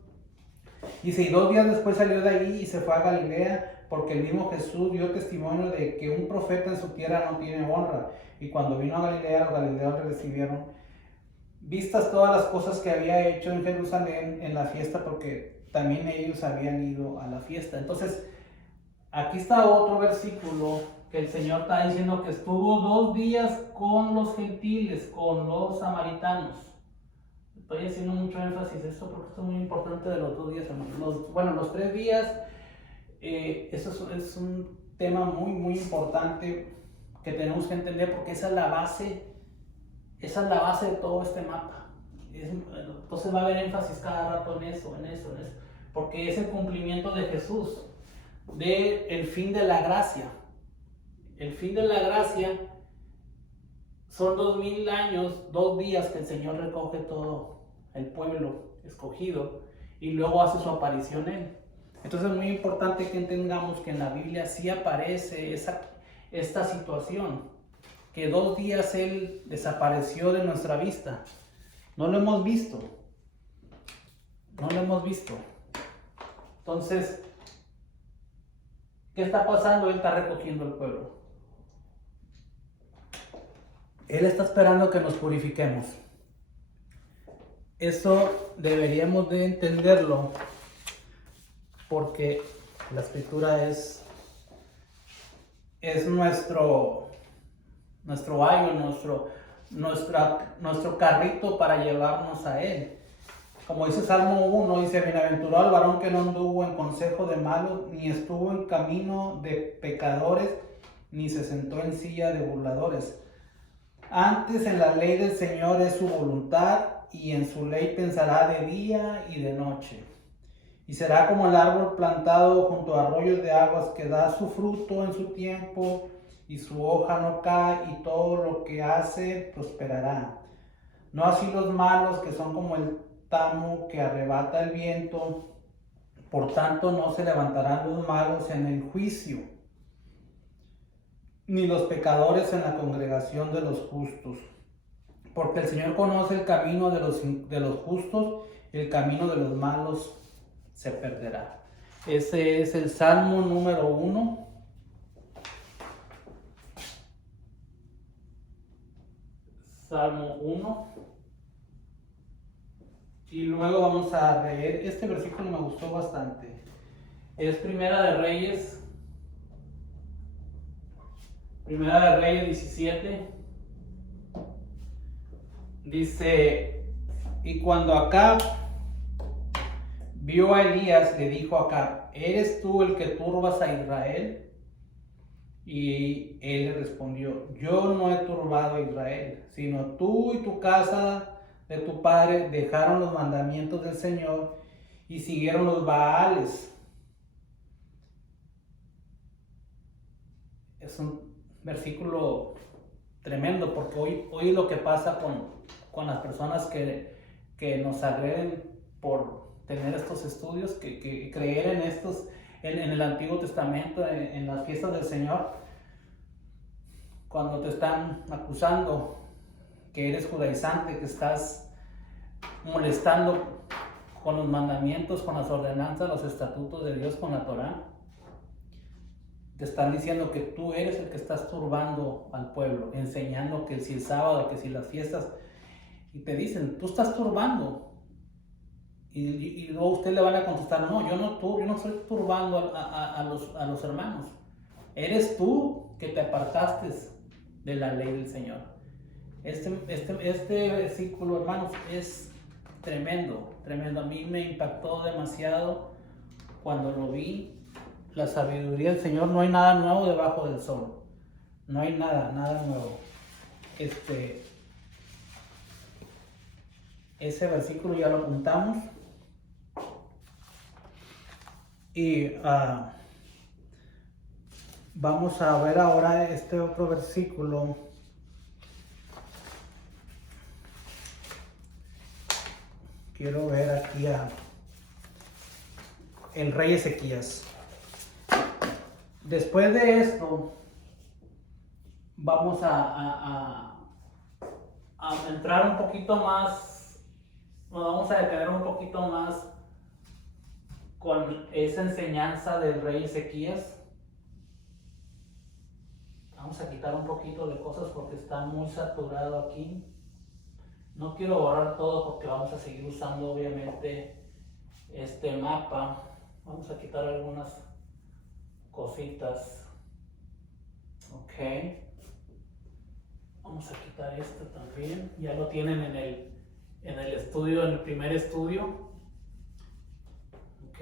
Dice, y 2 días después salió de ahí y se fue a Galilea, porque el mismo Jesús dio testimonio de que un profeta en su tierra no tiene honra. Y cuando vino a Galilea, los galileos le recibieron, vistas todas las cosas que había hecho en Jerusalén en la fiesta, porque también ellos habían ido a la fiesta. Entonces, aquí está otro versículo que el Señor está diciendo que estuvo 2 días con los gentiles, con los samaritanos. Estoy haciendo mucho énfasis en esto porque esto es muy importante de los 2 días, hermanos. Los 3 días, eso es un tema muy, muy importante que tenemos que entender porque esa es la base de todo este mapa. Entonces va a haber énfasis cada rato en eso, porque es el cumplimiento de Jesús, del fin de la gracia. El fin de la gracia son 2000 años, 2 días que el Señor recoge todo el pueblo escogido y luego hace su aparición Él. Entonces es muy importante que entendamos que en la Biblia sí aparece esta situación, que 2 días Él desapareció de nuestra vista. No lo hemos visto. Entonces, ¿qué está pasando? Él está recogiendo el pueblo. Él está esperando que nos purifiquemos. Eso deberíamos de entenderlo porque la escritura es nuestro ayo, nuestro carrito para llevarnos a Él. Como dice Salmo 1, dice: bienaventurado el varón que no anduvo en consejo de malos, ni estuvo en camino de pecadores, ni se sentó en silla de burladores. Antes en la ley del Señor es su voluntad, y en su ley pensará de día y de noche. Y será como el árbol plantado junto a arroyos de aguas, que da su fruto en su tiempo, y su hoja no cae, y todo lo que hace prosperará. No así los malos, que son como el tamo que arrebata el viento. Por tanto, no se levantarán los malos en el juicio, ni los pecadores en la congregación de los justos. Porque el Señor conoce el camino de los justos, y el camino de los malos se perderá. Ese es el Salmo número 1. Salmo 1. Y luego vamos a leer, este versículo me gustó bastante. Es Primera de Reyes 17. Dice: y cuando Acab vio a Elías, le dijo a Acab: ¿eres tú el que turbas a Israel? Y él le respondió: yo no he turbado a Israel, sino tú y tu casa de tu padre dejaron los mandamientos del Señor y siguieron los Baales. Es un versículo tremendo, porque hoy lo que pasa con las personas que nos agreden por tener estos estudios, que creer en estos, en el Antiguo Testamento, en las fiestas del Señor, cuando te están acusando que eres judaizante, que estás molestando con los mandamientos, con las ordenanzas, los estatutos de Dios, con la Torá. Te están diciendo que tú eres el que estás turbando al pueblo, enseñando que si el sábado, que si las fiestas, y te dicen: tú estás turbando. Y luego usted le van a contestar: no, yo no estoy turbando a los hermanos. Eres tú que te apartaste de la ley del Señor. Este versículo, hermanos, es tremendo. A mí me impactó demasiado cuando lo vi. La sabiduría del Señor, no hay nada nuevo debajo del sol. No hay nada nuevo. Ese versículo ya lo apuntamos. Y vamos a ver ahora este otro versículo. Quiero ver aquí el rey Ezequías. Después de esto, vamos a entrar un poquito más, nos vamos a detener un poquito más con esa enseñanza del rey Ezequías. Vamos a quitar un poquito de cosas porque está muy saturado aquí. No quiero borrar todo porque vamos a seguir usando obviamente este mapa. Vamos a quitar algunas cositas. Ok. Vamos a quitar esto también. Ya lo tienen en el estudio, en el primer estudio. Ok.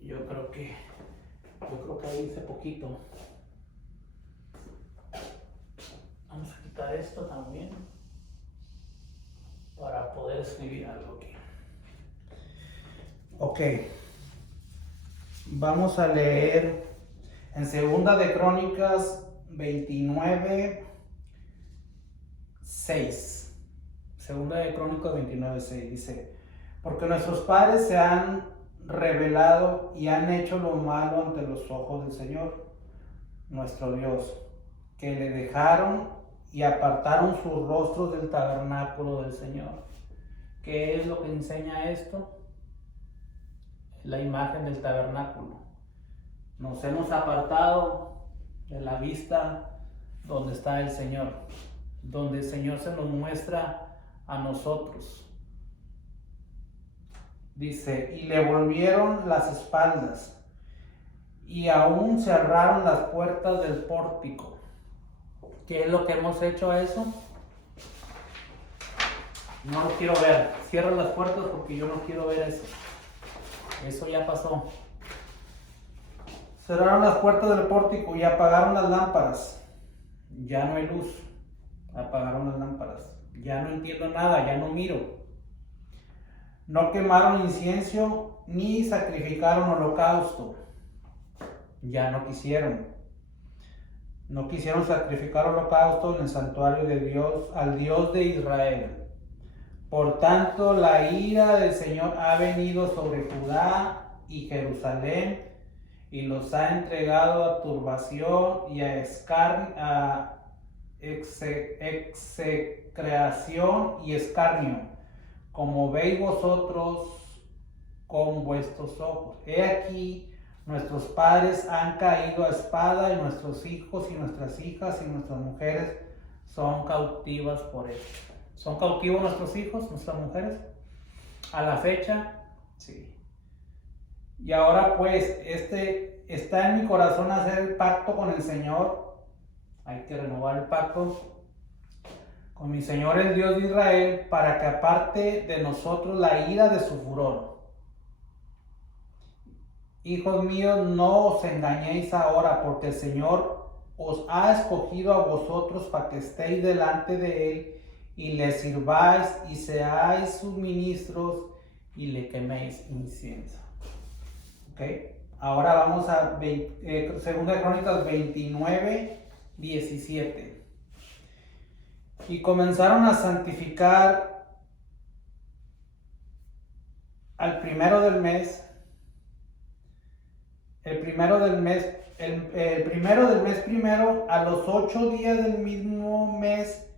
Yo creo que ahí hice poquito. Vamos a quitar esto también para poder escribir algo aquí. Ok. Vamos a leer en Segunda de Crónicas 29:6. Segunda de Crónicas 29:6 dice: porque nuestros padres se han rebelado y han hecho lo malo ante los ojos del Señor, nuestro Dios, que le dejaron y apartaron sus rostros del tabernáculo del Señor. ¿Qué es lo que enseña esto? La imagen del tabernáculo. Nos hemos apartado de la vista donde está el Señor, donde el Señor se nos muestra a nosotros. Dice, y le volvieron las espaldas, y aún cerraron las puertas del pórtico. ¿Qué es lo que hemos hecho a eso? No lo quiero ver. Cierra las puertas porque yo no quiero ver eso. Eso ya pasó. Cerraron las puertas del pórtico y apagaron las lámparas. Ya no hay luz. Apagaron las lámparas. Ya no entiendo nada, ya no miro. No quemaron incienso ni sacrificaron holocausto. Ya no quisieron. No quisieron sacrificar holocausto en el santuario de Dios, al Dios de Israel. Por tanto, la ira del Señor ha venido sobre Judá y Jerusalén y los ha entregado a turbación y a execración y escarnio, como veis vosotros con vuestros ojos. He aquí, nuestros padres han caído a espada y nuestros hijos y nuestras hijas y nuestras mujeres son cautivas por él. ¿Son cautivos nuestros hijos, nuestras mujeres? A la fecha, sí. Y ahora pues, está en mi corazón hacer el pacto con el Señor. Hay que renovar el pacto con mi Señor, el Dios de Israel, para que aparte de nosotros la ira de su furor. Hijos míos, no os engañéis ahora, porque el Señor os ha escogido a vosotros para que estéis delante de Él y le sirváis y seáis sus ministros y le queméis incienso. ¿Ok? Ahora vamos a Segunda de Crónicas 29:17. Y comenzaron a santificar al primero del mes. El primero del mes primero, a los 8 días del mismo mes,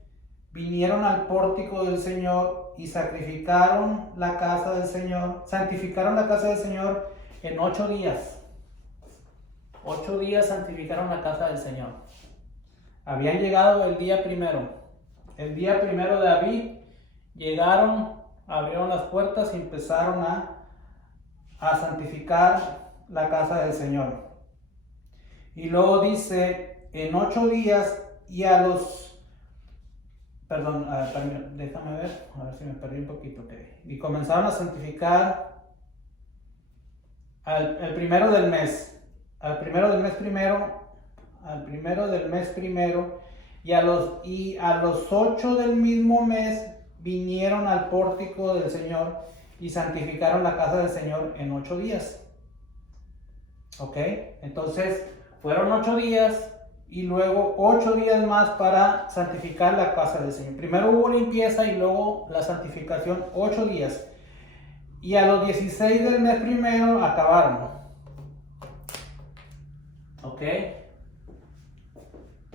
vinieron al pórtico del Señor y santificaron la casa del Señor en 8 días. 8 días santificaron la casa del Señor. Habían llegado el día primero. El día primero de Abib llegaron, abrieron las puertas y empezaron a santificar la casa del Señor. Y luego dice, en 8 días y a los... Perdón, déjame ver, a ver si me perdí un poquito. Okay. Y comenzaron a santificar al primero del mes primero, y a los 8 del mismo mes vinieron al pórtico del Señor y santificaron la casa del Señor en 8 días. ¿Ok? Entonces, fueron 8 días y luego 8 días más para santificar la casa del Señor. Primero hubo limpieza y luego la santificación, 8 días. Y a los 16 del mes primero acabaron. ¿Ok?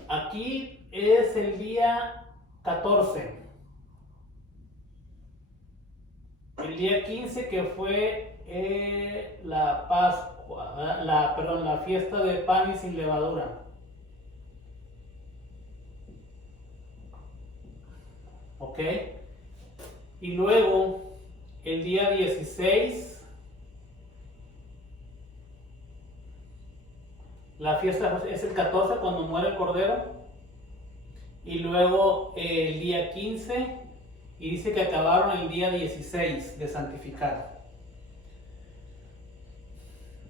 Aquí es el día 14. El día 15 que fue la Pascua, la fiesta de pan y sin levadura. ¿Ok? Y luego el día 16 La fiesta es el 14 cuando muere el cordero. Y luego el día 15. Y dice que acabaron el día 16 de santificar.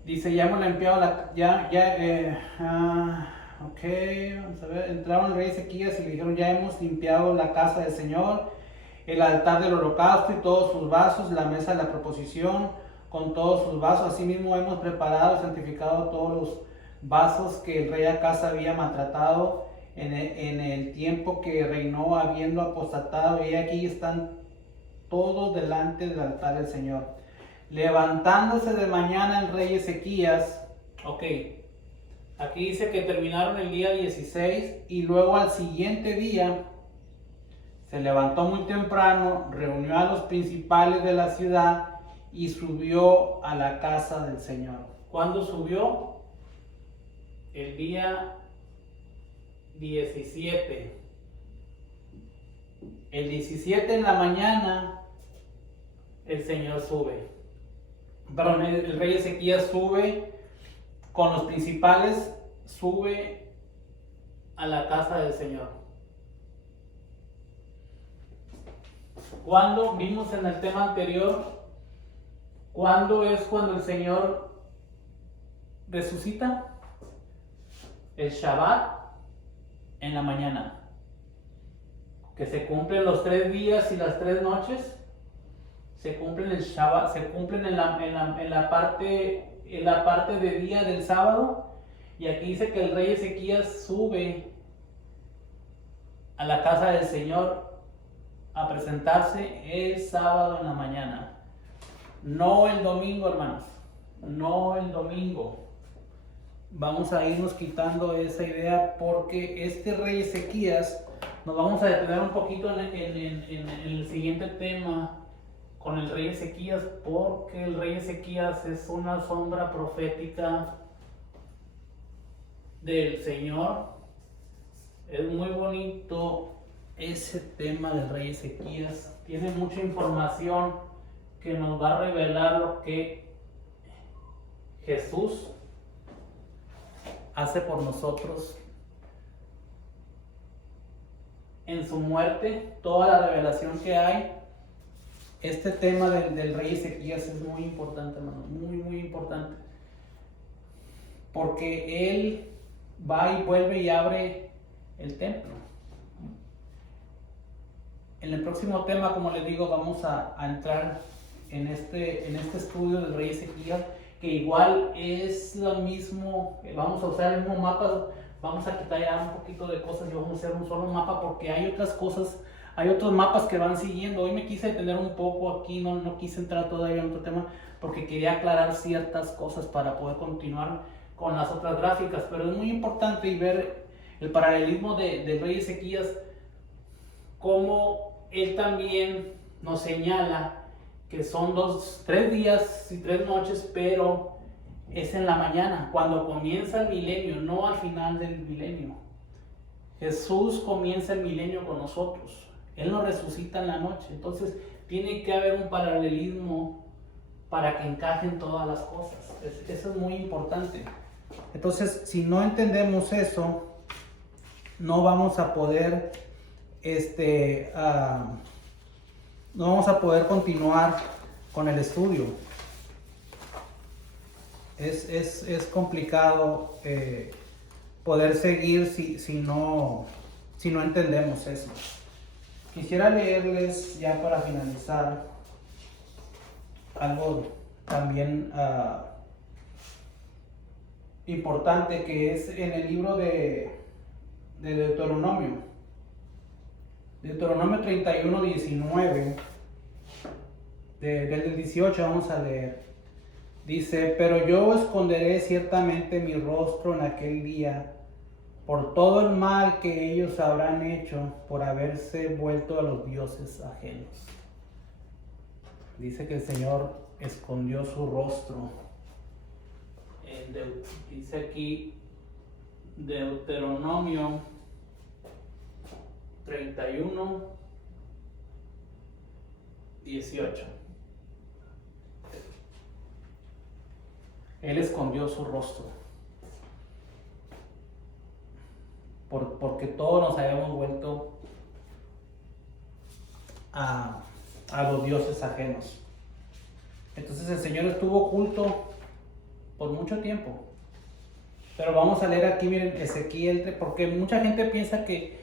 Dice, ya hemos limpiado ok, vamos a ver. Entraron el rey Ezequías y le dijeron, ya hemos limpiado la casa del Señor, el altar del holocausto y todos sus vasos, la mesa de la proposición con todos sus vasos. Asimismo hemos preparado y santificado todos los vasos que el rey Acaz había maltratado en el tiempo que reinó, habiendo apostatado. Y aquí están todos delante del altar del Señor. Levantándose de mañana el rey Ezequías, ok, aquí dice que terminaron el día 16 y luego al siguiente día se levantó muy temprano, reunió a los principales de la ciudad y subió a la casa del Señor. ¿Cuándo subió? El día 17. El 17 en la mañana el Señor sube. Perdón, el rey Ezequías sube con los principales, sube a la casa del Señor. ¿Cuándo? Vimos en el tema anterior, ¿cuándo es cuando el Señor resucita? El Shabbat en la mañana, que se cumplen los 3 días y las 3 noches. Se cumplen el Shabbat, se cumplen en la parte de día del sábado. Y aquí dice que el rey Ezequías sube a la casa del Señor a presentarse el sábado en la mañana. No el domingo, hermanos. No el domingo. Vamos a irnos quitando esa idea porque este rey Ezequías, nos vamos a detener un poquito en el siguiente tema con el rey Ezequías, porque el rey Ezequías es una sombra profética del Señor. Es muy bonito ese tema del rey Ezequías. Tiene mucha información que nos va a revelar lo que Jesús hace por nosotros en su muerte, toda la revelación que hay. Este tema del rey Ezequías es muy importante, hermano, muy importante, porque él va y vuelve y abre el templo. En el próximo tema, como les digo, vamos a entrar en este estudio del rey Ezequías, que igual es lo mismo. Vamos a usar el mismo mapa, vamos a quitar ya un poquito de cosas y vamos a hacer un solo mapa, porque hay otras cosas, hay otros mapas que van siguiendo. Hoy me quise detener un poco aquí, no quise entrar todavía en otro tema, porque quería aclarar ciertas cosas para poder continuar con las otras gráficas. Pero es muy importante y ver el paralelismo del rey Ezequías, cómo él también nos señala que son 3 días y 3 noches, pero es en la mañana, cuando comienza el milenio, no al final del milenio. Jesús comienza el milenio con nosotros, Él nos resucita en la noche. Entonces tiene que haber un paralelismo para que encajen todas las cosas. Eso es muy importante. Entonces, si no entendemos eso, no vamos a poder no vamos a poder continuar con el estudio. Es complicado poder seguir si no entendemos eso. Quisiera leerles, ya para finalizar, algo también importante, que es en el libro de Deuteronomio. Deuteronomio 31, 19, del 18 vamos a leer. Dice: pero yo esconderé ciertamente mi rostro en aquel día por todo el mal que ellos habrán hecho por haberse vuelto a los dioses ajenos. Dice que el Señor escondió su rostro. Dice aquí Deuteronomio 31, 18. Él escondió su rostro. porque todos nos habíamos vuelto a los dioses ajenos. Entonces el Señor estuvo oculto por mucho tiempo. Pero vamos a leer aquí, miren, Ezequiel, porque mucha gente piensa que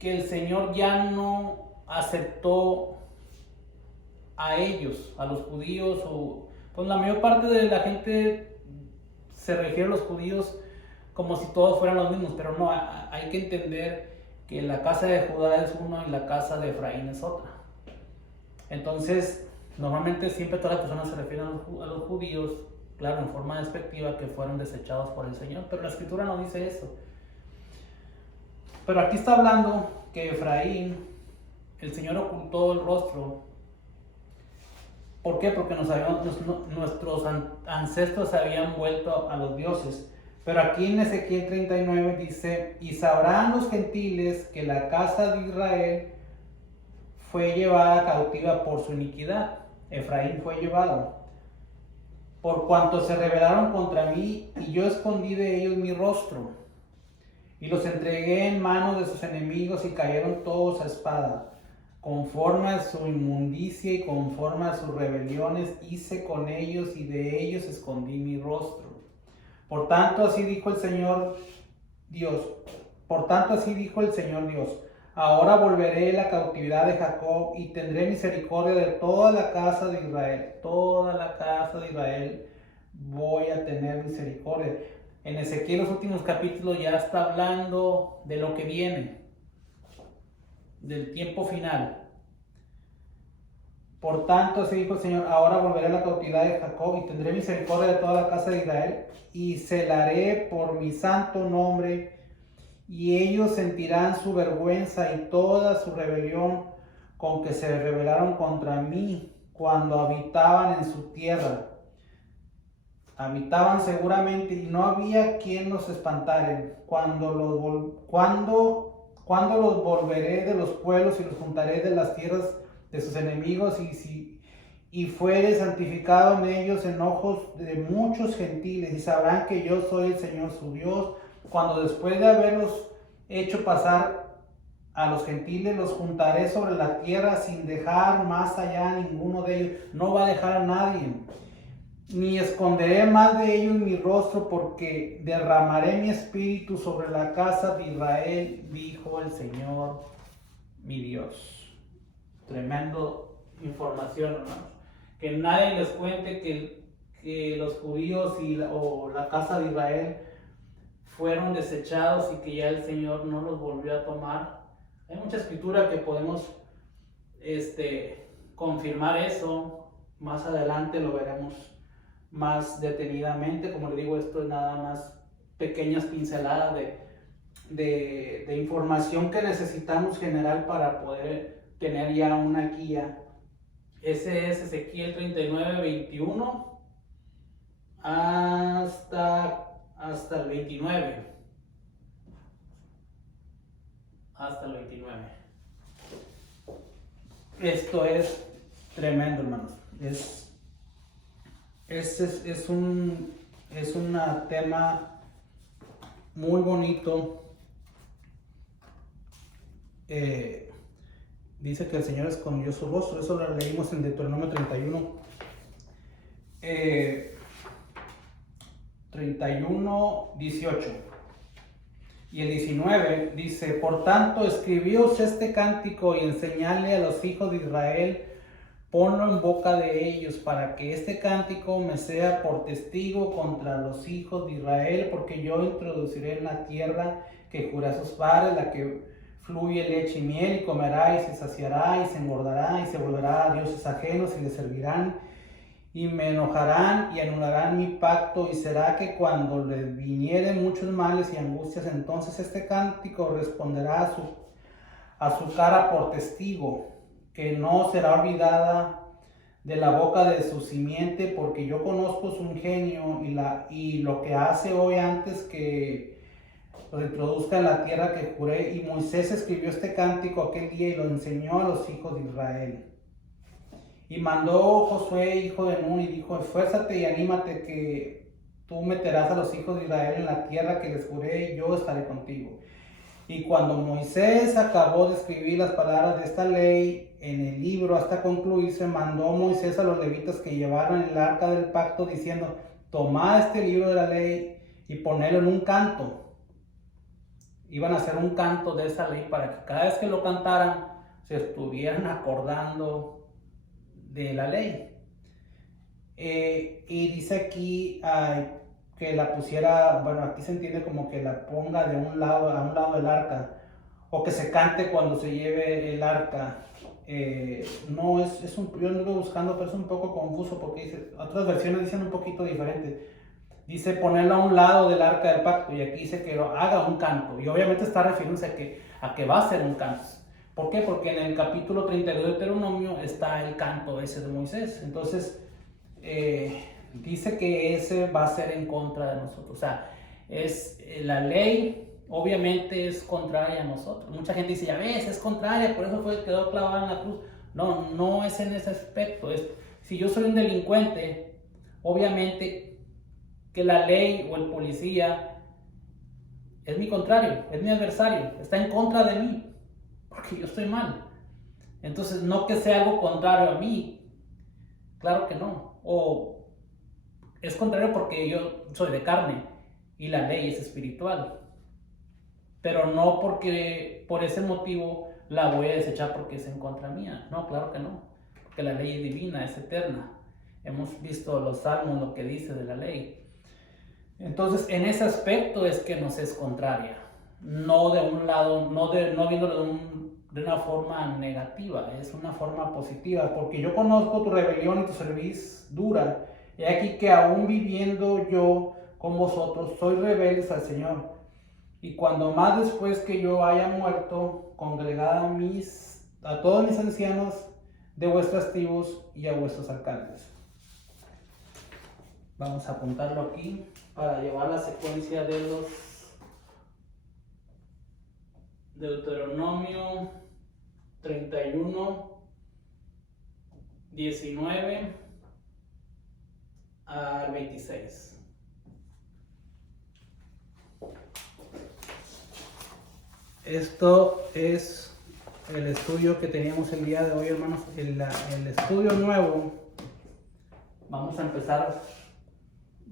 el Señor ya no aceptó a ellos, a los judíos, pues la mayor parte de la gente se refiere a los judíos como si todos fueran los mismos, pero no, hay que entender que la casa de Judá es uno y la casa de Efraín es otra. Entonces, normalmente siempre todas las personas se refieren a los judíos, claro, en forma despectiva, que fueron desechados por el Señor, pero la Escritura no dice eso. Pero aquí está hablando que Efraín, el Señor ocultó el rostro. ¿Por qué? Porque nuestros ancestros se habían vuelto a los dioses. Pero aquí en Ezequiel 39 dice: y sabrán los gentiles que la casa de Israel fue llevada cautiva por su iniquidad. Efraín fue llevado. Por cuanto se rebelaron contra mí, y yo escondí de ellos mi rostro, y los entregué en manos de sus enemigos, y cayeron todos a espada. Conforme a su inmundicia y conforme a sus rebeliones hice con ellos, y de ellos escondí mi rostro. Por tanto, así dijo el Señor Dios. Ahora volveré la cautividad de Jacob y tendré misericordia de toda la casa de Israel. Toda la casa de Israel voy a tener misericordia. En Ezequiel, los últimos capítulos, ya está hablando de lo que viene, del tiempo final. Por tanto, así dijo el Señor: ahora volveré a la cautividad de Jacob y tendré misericordia de toda la casa de Israel, y celaré por mi santo nombre, y ellos sentirán su vergüenza y toda su rebelión con que se rebelaron contra mí cuando habitaban en su tierra. Habitaban seguramente y no había quien los espantara. Cuando los volveré de los pueblos y los juntaré de las tierras de sus enemigos, y fuere santificado en ellos en ojos de muchos gentiles, y sabrán que yo soy el Señor su Dios, cuando después de haberlos hecho pasar a los gentiles, los juntaré sobre la tierra sin dejar más allá ninguno de ellos. No va a dejar a nadie, ni esconderé más de ellos mi rostro, porque derramaré mi espíritu sobre la casa de Israel, dijo el Señor mi Dios. Tremendo información, hermanos. Que nadie les cuente que los judíos o la casa de Israel fueron desechados y que ya el Señor no los volvió a tomar. Hay mucha escritura que podemos confirmar eso. Más adelante lo veremos más detenidamente. Como le digo, esto es nada más pequeñas pinceladas de información que necesitamos general para poder tener ya una guía. Ese es Ezequiel 39, 21 hasta el 29. Hasta el 29. Esto es tremendo, hermanos. Es un tema muy bonito. Dice que el Señor escondió su rostro. Eso lo leímos en Deuteronomio 31. 31, 18. Y el 19 dice: por tanto, escribíos este cántico y enseñadle a los hijos de Israel, ponlo en boca de ellos, para que este cántico me sea por testigo contra los hijos de Israel, porque yo introduciré en la tierra que juré a sus padres, la que fluye leche y miel, y comerá y se saciará y se engordará y se volverá a dioses ajenos y le servirán, y me enojarán y anularán mi pacto, y será que cuando les vinieren muchos males y angustias, entonces este cántico responderá a su cara por testigo, que no será olvidada de la boca de su simiente, porque yo conozco su ingenio y lo que hace hoy antes que los introduzca en la tierra que juré. Y Moisés escribió este cántico aquel día y lo enseñó a los hijos de Israel. Y mandó Josué, hijo de Nun, y dijo: esfuérzate y anímate, que tú meterás a los hijos de Israel en la tierra que les juré, y yo estaré contigo. Y cuando Moisés acabó de escribir las palabras de esta ley en el libro hasta concluirse, mandó Moisés a los levitas que llevaran el arca del pacto diciendo: tomad este libro de la ley y ponedlo en un canto. Iban a hacer un canto de esa ley para que cada vez que lo cantaran se estuvieran acordando de la ley. Y dice aquí que la pusiera, bueno, aquí se entiende como que la ponga de un lado a un lado del arca, o que se cante cuando se lleve el arca. No es un, yo ando buscando, pero es un poco confuso porque dice, otras versiones dicen un poquito diferente. Dice ponerlo a un lado del arca del pacto, y aquí dice que lo haga un canto, y obviamente está refiriéndose a que va a ser un canto. ¿Por qué? Porque en el capítulo 32 de Deuteronomio está el canto ese de Moisés. Entonces dice que ese va a ser en contra de nosotros. O sea, la ley obviamente es contraria a nosotros. Mucha gente dice, ya ves, es contraria, por eso quedó clavada en la cruz. No, no es en ese aspecto. Si yo soy un delincuente, obviamente que la ley o el policía es mi contrario, es mi adversario, está en contra de mí, porque yo estoy mal. Entonces, no que sea algo contrario a mí, claro que no. O es contrario porque yo soy de carne y la ley es espiritual. Pero no porque por ese motivo la voy a desechar porque es en contra mía. No, claro que no. Porque la ley es divina, es eterna. Hemos visto los salmos, lo que dice de la ley. Entonces, en ese aspecto es que nos es contraria. No de un lado, no viéndolo de una forma negativa, es una forma positiva. Porque yo conozco tu rebelión y tu cerviz dura. He aquí que aún viviendo yo con vosotros, soy rebeldes al Señor. Y cuando más después que yo haya muerto, congregad a todos mis ancianos de vuestras tribus y a vuestros alcaldes. Vamos a apuntarlo aquí para llevar la secuencia de los Deuteronomio 31, 19 al 26. Esto es el estudio que teníamos el día de hoy, hermanos. El estudio nuevo. Vamos a empezar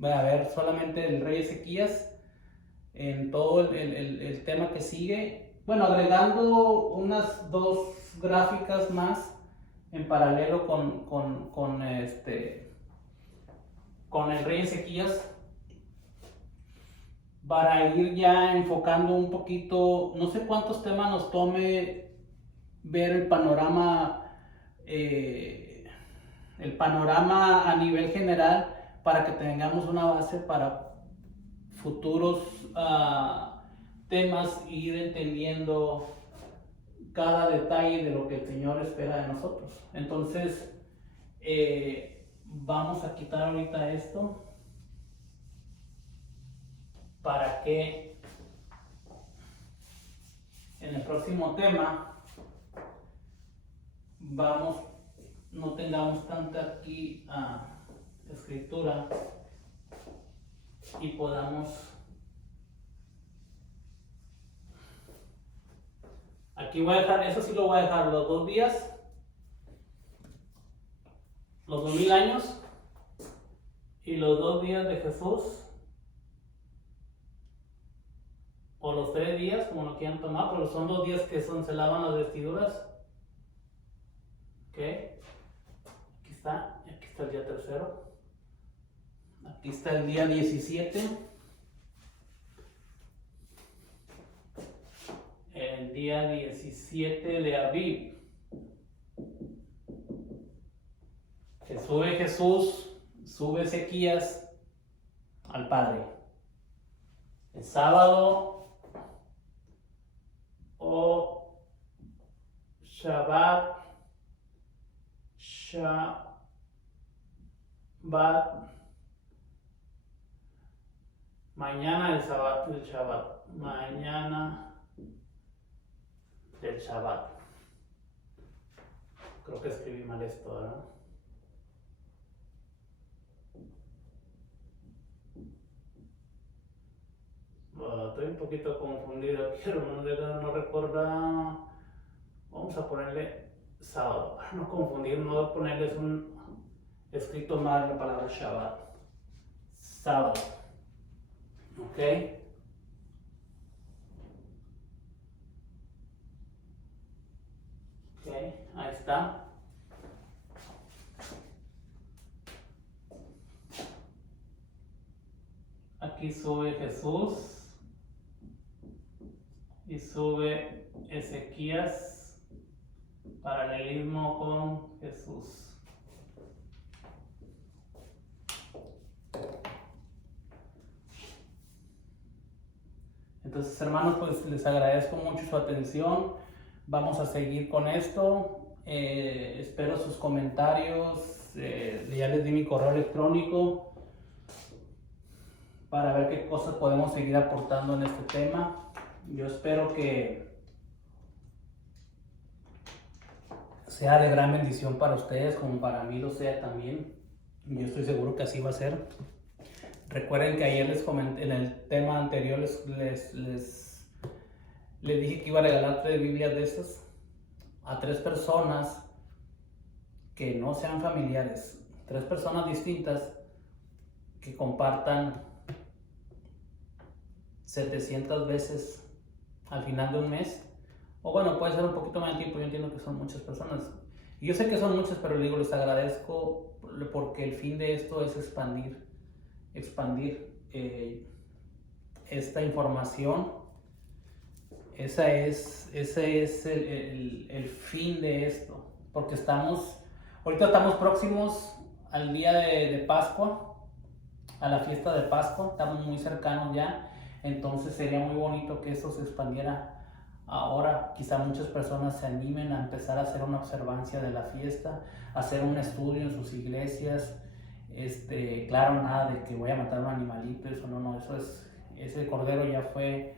a ver solamente el rey Ezequías en todo el tema que sigue. Bueno, agregando unas 2 gráficas más en paralelo con el rey Ezequías, para ir ya enfocando un poquito. No sé cuántos temas nos tome ver el panorama a nivel general, para que tengamos una base para futuros temas, e ir entendiendo cada detalle de lo que el Señor espera de nosotros. Entonces, vamos a quitar ahorita esto para que en el próximo tema no tengamos tanta aquí escritura y podamos. Aquí voy a dejar, eso sí lo voy a dejar, los 2 días, los 2000 años y los 2 días de Jesús, o los 3 días, como lo quieran tomar, pero son 2 días que se lavan las vestiduras. Ok, aquí está el día 3, aquí está el día 17, el día 17 de Aviv. Se sube Jesús, sube Ezequías al Padre. El sábado o Shabbat, mañana del Shabbat, mañana del Shabbat. Creo que escribí mal esto, ¿verdad? Estoy un poquito confundido, pero no recuerda. Vamos a ponerle sábado, para no confundir, no voy a ponerles un escrito mal la palabra Shabbat. Sábado. ¿Ok? Ok, ahí está. Aquí sube Jesús y sube Ezequías, paralelismo con Jesús. Entonces, hermanos, pues les agradezco mucho su atención. Vamos a seguir con esto. Espero sus comentarios. Ya les di mi correo electrónico para ver qué cosas podemos seguir aportando en este tema. Yo espero que sea de gran bendición para ustedes, como para mí lo sea también. Yo estoy seguro que así va a ser. Recuerden que ayer les comenté, en el tema anterior les dije que iba a regalar 3 Biblias de estas a 3 personas que no sean familiares, 3 personas distintas que compartan 700 veces al final de un mes. O bueno, puede ser un poquito más de tiempo, yo entiendo que son muchas personas. Y yo sé que son muchas, pero digo, les agradezco porque el fin de esto es expandir esta información. Ese es el fin de esto, porque ahorita estamos próximos al día de Pascua, a la fiesta de Pascua, estamos muy cercanos ya, entonces sería muy bonito que esto se expandiera ahora. Quizá muchas personas se animen a empezar a hacer una observancia de la fiesta, a hacer un estudio en sus iglesias. Claro, nada de que voy a matar un animalito, eso no, ese cordero ya fue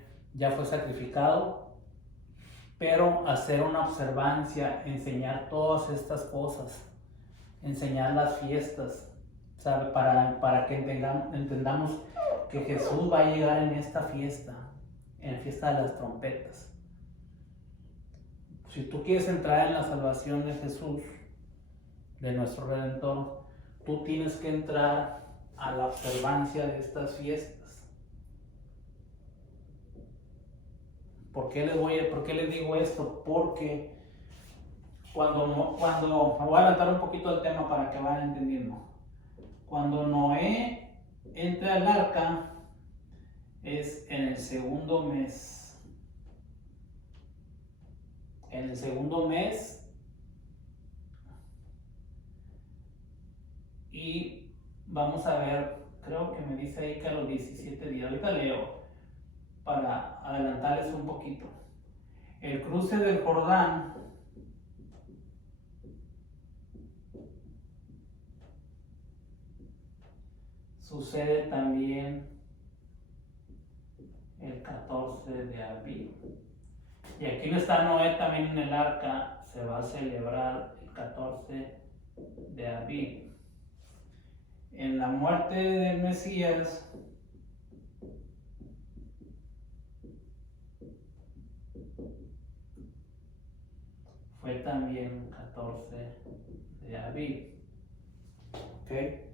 sacrificado, pero hacer una observancia, enseñar todas estas cosas, enseñar las fiestas, ¿sabe? Para que entendamos que Jesús va a llegar en esta fiesta, en la fiesta de las trompetas. Si tú quieres entrar en la salvación de Jesús, de nuestro Redentor, tú tienes que entrar a la observancia de estas fiestas. ¿Por qué les digo esto? Porque cuando me voy a adelantar un poquito el tema para que vayan entendiendo. Cuando Noé entra al arca es en el segundo mes. En el segundo mes, y vamos a ver, creo que me dice ahí que a los 17 días, ahorita leo para adelantarles un poquito. El cruce del Jordán sucede también el 14 de abril. Y aquí no está Noé también en el arca, se va a celebrar el 14 de abril. En la muerte del Mesías, fue también 14 de abril. ¿Okay?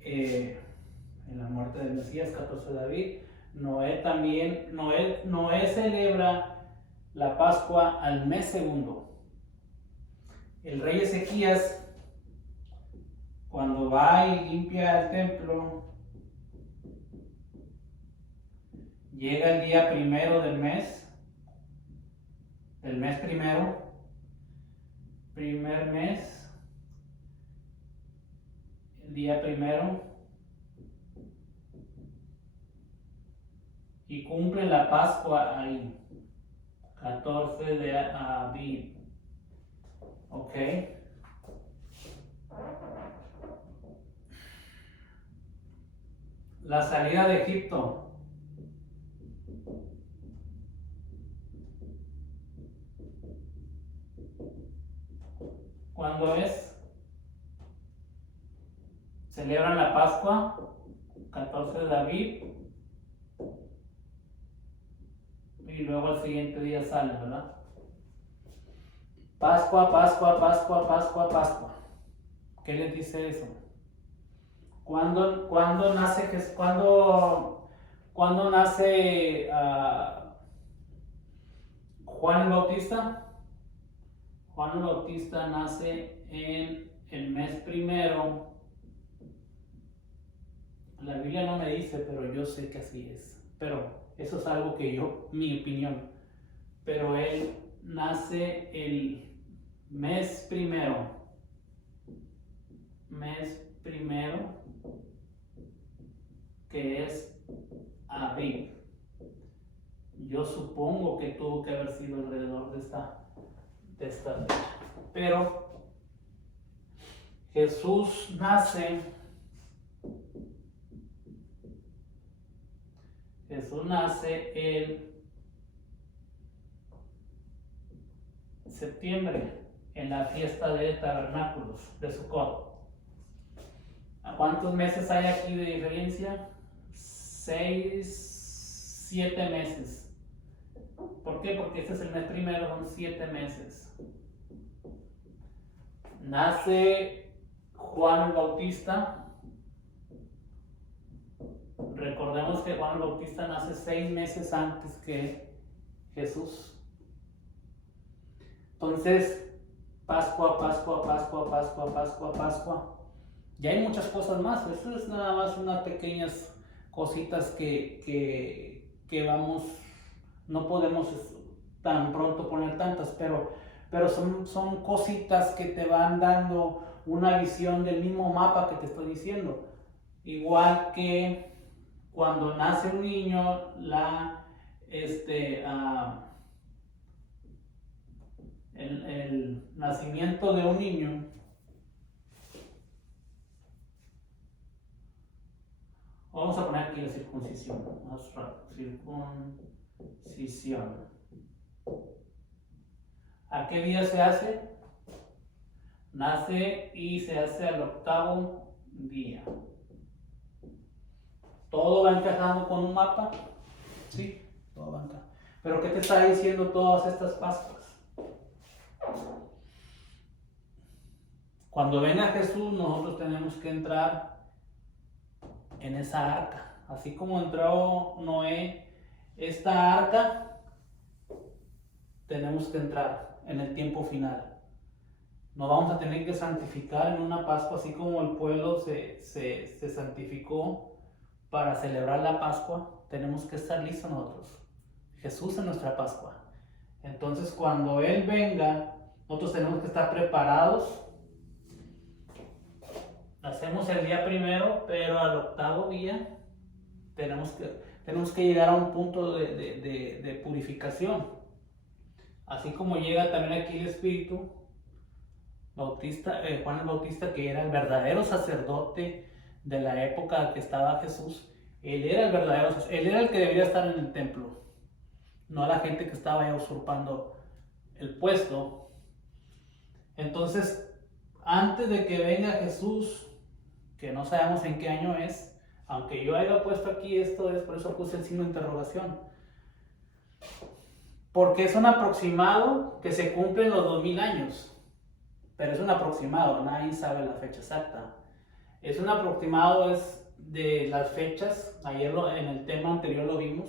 En la muerte del Mesías, 14 de abril. Noé celebra la Pascua al mes segundo. El rey Ezequías, cuando va y limpia el templo, llega el día primero del mes primero, primer mes, el día primero, y cumple la Pascua ahí, 14 de abril. ¿Ok? La salida de Egipto. ¿Cuándo es? Celebran la Pascua, 14 de abril. y luego al siguiente día salen, ¿verdad? Pascua, Pascua, Pascua, Pascua, Pascua. ¿Qué les dice eso? ¿Cuándo nace Jesús? ¿Cuándo nace Juan el Bautista? Juan el Bautista nace en el mes primero. La Biblia no me dice, pero yo sé que así es. Pero eso es algo que mi opinión. Pero él nace el mes primero, que es abril. Yo supongo que tuvo que haber sido alrededor de esta fecha. Pero Jesús nace en septiembre, en la fiesta de tabernáculos de Sukkot. ¿A cuántos meses hay aquí de diferencia? 6, 7 meses. ¿Por qué? Porque este es el mes primero, son 7 meses. Nace Juan el Bautista. Recordemos que Juan el Bautista nace 6 meses antes que Jesús. Entonces, Pascua, Pascua, Pascua, Pascua, Pascua, Pascua. Ya hay muchas cosas más. Eso es nada más unas pequeñas cositas que no podemos tan pronto poner tantas, pero son cositas que te van dando una visión del mismo mapa que te estoy diciendo. Igual que cuando nace un niño, el nacimiento de un niño vamos a poner aquí la circuncisión. Circuncisión. ¿A qué día se hace? Nace y se hace al 8º día. ¿Todo va encajando con un mapa? Sí, todo va encajando. ¿Pero qué te está diciendo todas estas Pascuas? Cuando venga Jesús, nosotros tenemos que entrar en esa arca. Así como entró Noé, esta arca, tenemos que entrar en el tiempo final. Nos vamos a tener que santificar en una Pascua, así como el pueblo se santificó para celebrar la Pascua. Tenemos que estar listos nosotros. Jesús es nuestra Pascua. Entonces, cuando Él venga, nosotros tenemos que estar preparados. Hacemos el día primero, pero al 8º día tenemos que llegar a un punto de purificación. Así como llega también aquí el Espíritu Bautista, Juan el Bautista, que era el verdadero sacerdote de la época que estaba Jesús. Él era el verdadero sacerdote, él era el que debería estar en el templo, no la gente que estaba ya usurpando el puesto. Entonces, antes de que venga Jesús, que no sabemos en qué año es, aunque yo haya puesto aquí esto, es por eso puse el signo de interrogación, porque es un aproximado que se cumple en los 2000 años, pero es un aproximado, nadie sabe la fecha exacta. Es un aproximado, es de las fechas, ayer en el tema anterior lo vimos.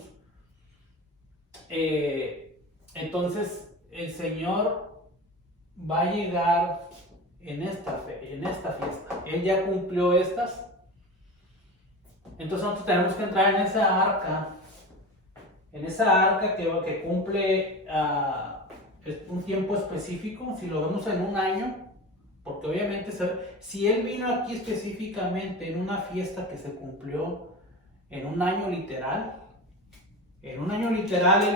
Entonces el Señor va a llegar en esta fiesta. Él ya cumplió estas. Entonces nosotros tenemos que entrar en esa arca que cumple un tiempo específico. Si lo vemos en un año, porque obviamente si Él vino aquí específicamente en una fiesta que se cumplió en un año literal, Él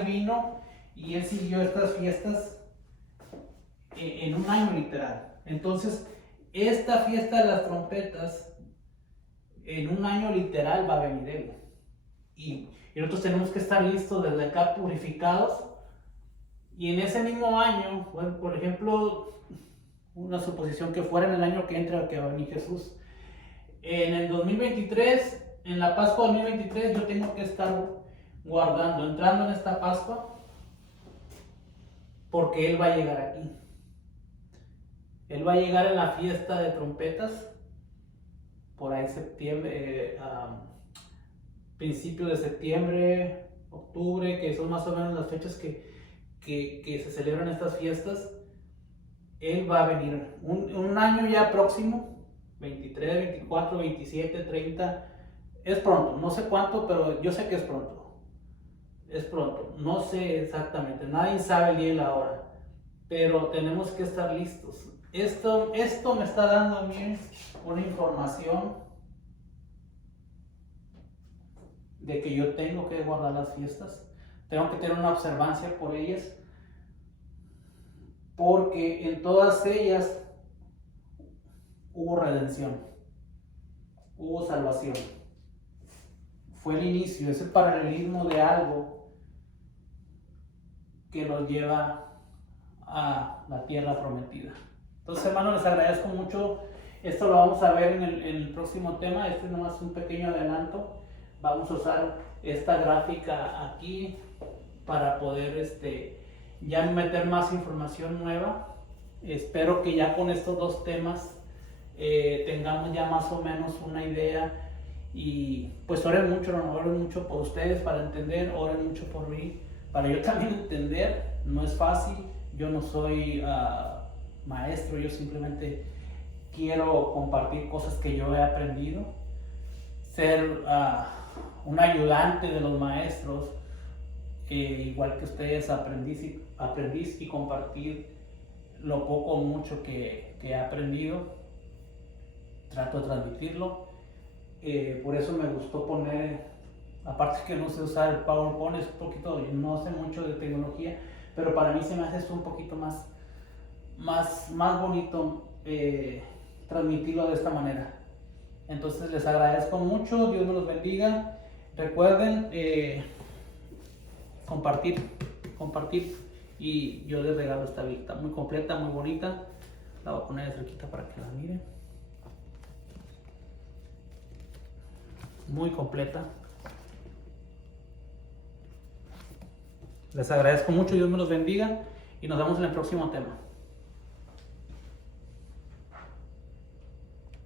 vino y Él siguió estas fiestas en un año literal. Entonces, esta fiesta de las trompetas, en un año literal va a venir Él. Y nosotros tenemos que estar listos desde acá, purificados. Y en ese mismo año, bueno, por ejemplo, una suposición que fuera en el año que entra, que va a venir Jesús. En el 2023, en la Pascua 2023, yo tengo que estar entrando en esta Pascua, porque Él va a llegar aquí. Él va a llegar en la fiesta de trompetas, por ahí septiembre, principio de septiembre, octubre, que son más o menos las fechas que se celebran estas fiestas. Él va a venir un año ya próximo, 23, 24, 27, 30, es pronto, no sé cuánto, pero yo sé que es pronto. Es pronto, no sé exactamente, nadie sabe el día y la hora, pero tenemos que estar listos. Esto me está dando a mí una información de que yo tengo que guardar las fiestas, tengo que tener una observancia por ellas, porque en todas ellas hubo redención, hubo salvación. Fue el inicio, es el paralelismo de algo que nos lleva a la tierra prometida. Entonces, hermanos, les agradezco mucho. Esto lo vamos a ver en el próximo tema. Este es nomás un pequeño adelanto. Vamos a usar esta gráfica aquí para poder ya meter más información nueva. Espero que ya con estos dos temas tengamos ya más o menos una idea. Y pues oren mucho por ustedes para entender, oren mucho por mí, para yo también entender. No es fácil, yo no soy maestro, yo simplemente quiero compartir cosas que yo he aprendido, ser un ayudante de los maestros, igual que ustedes, aprendiz y compartir lo poco o mucho que he aprendido, trato de transmitirlo. Por eso me gustó poner, aparte que no sé usar el PowerPoint, es un poquito, no sé mucho de tecnología, pero para mí se me hace esto un poquito más bonito transmitirlo de esta manera. Entonces les agradezco mucho, Dios me los bendiga. Recuerden compartir, y yo les regalo esta vista muy completa, muy bonita. La voy a poner de cerquita para que la miren. Muy completa. Les agradezco mucho, Dios me los bendiga y nos vemos en el próximo tema.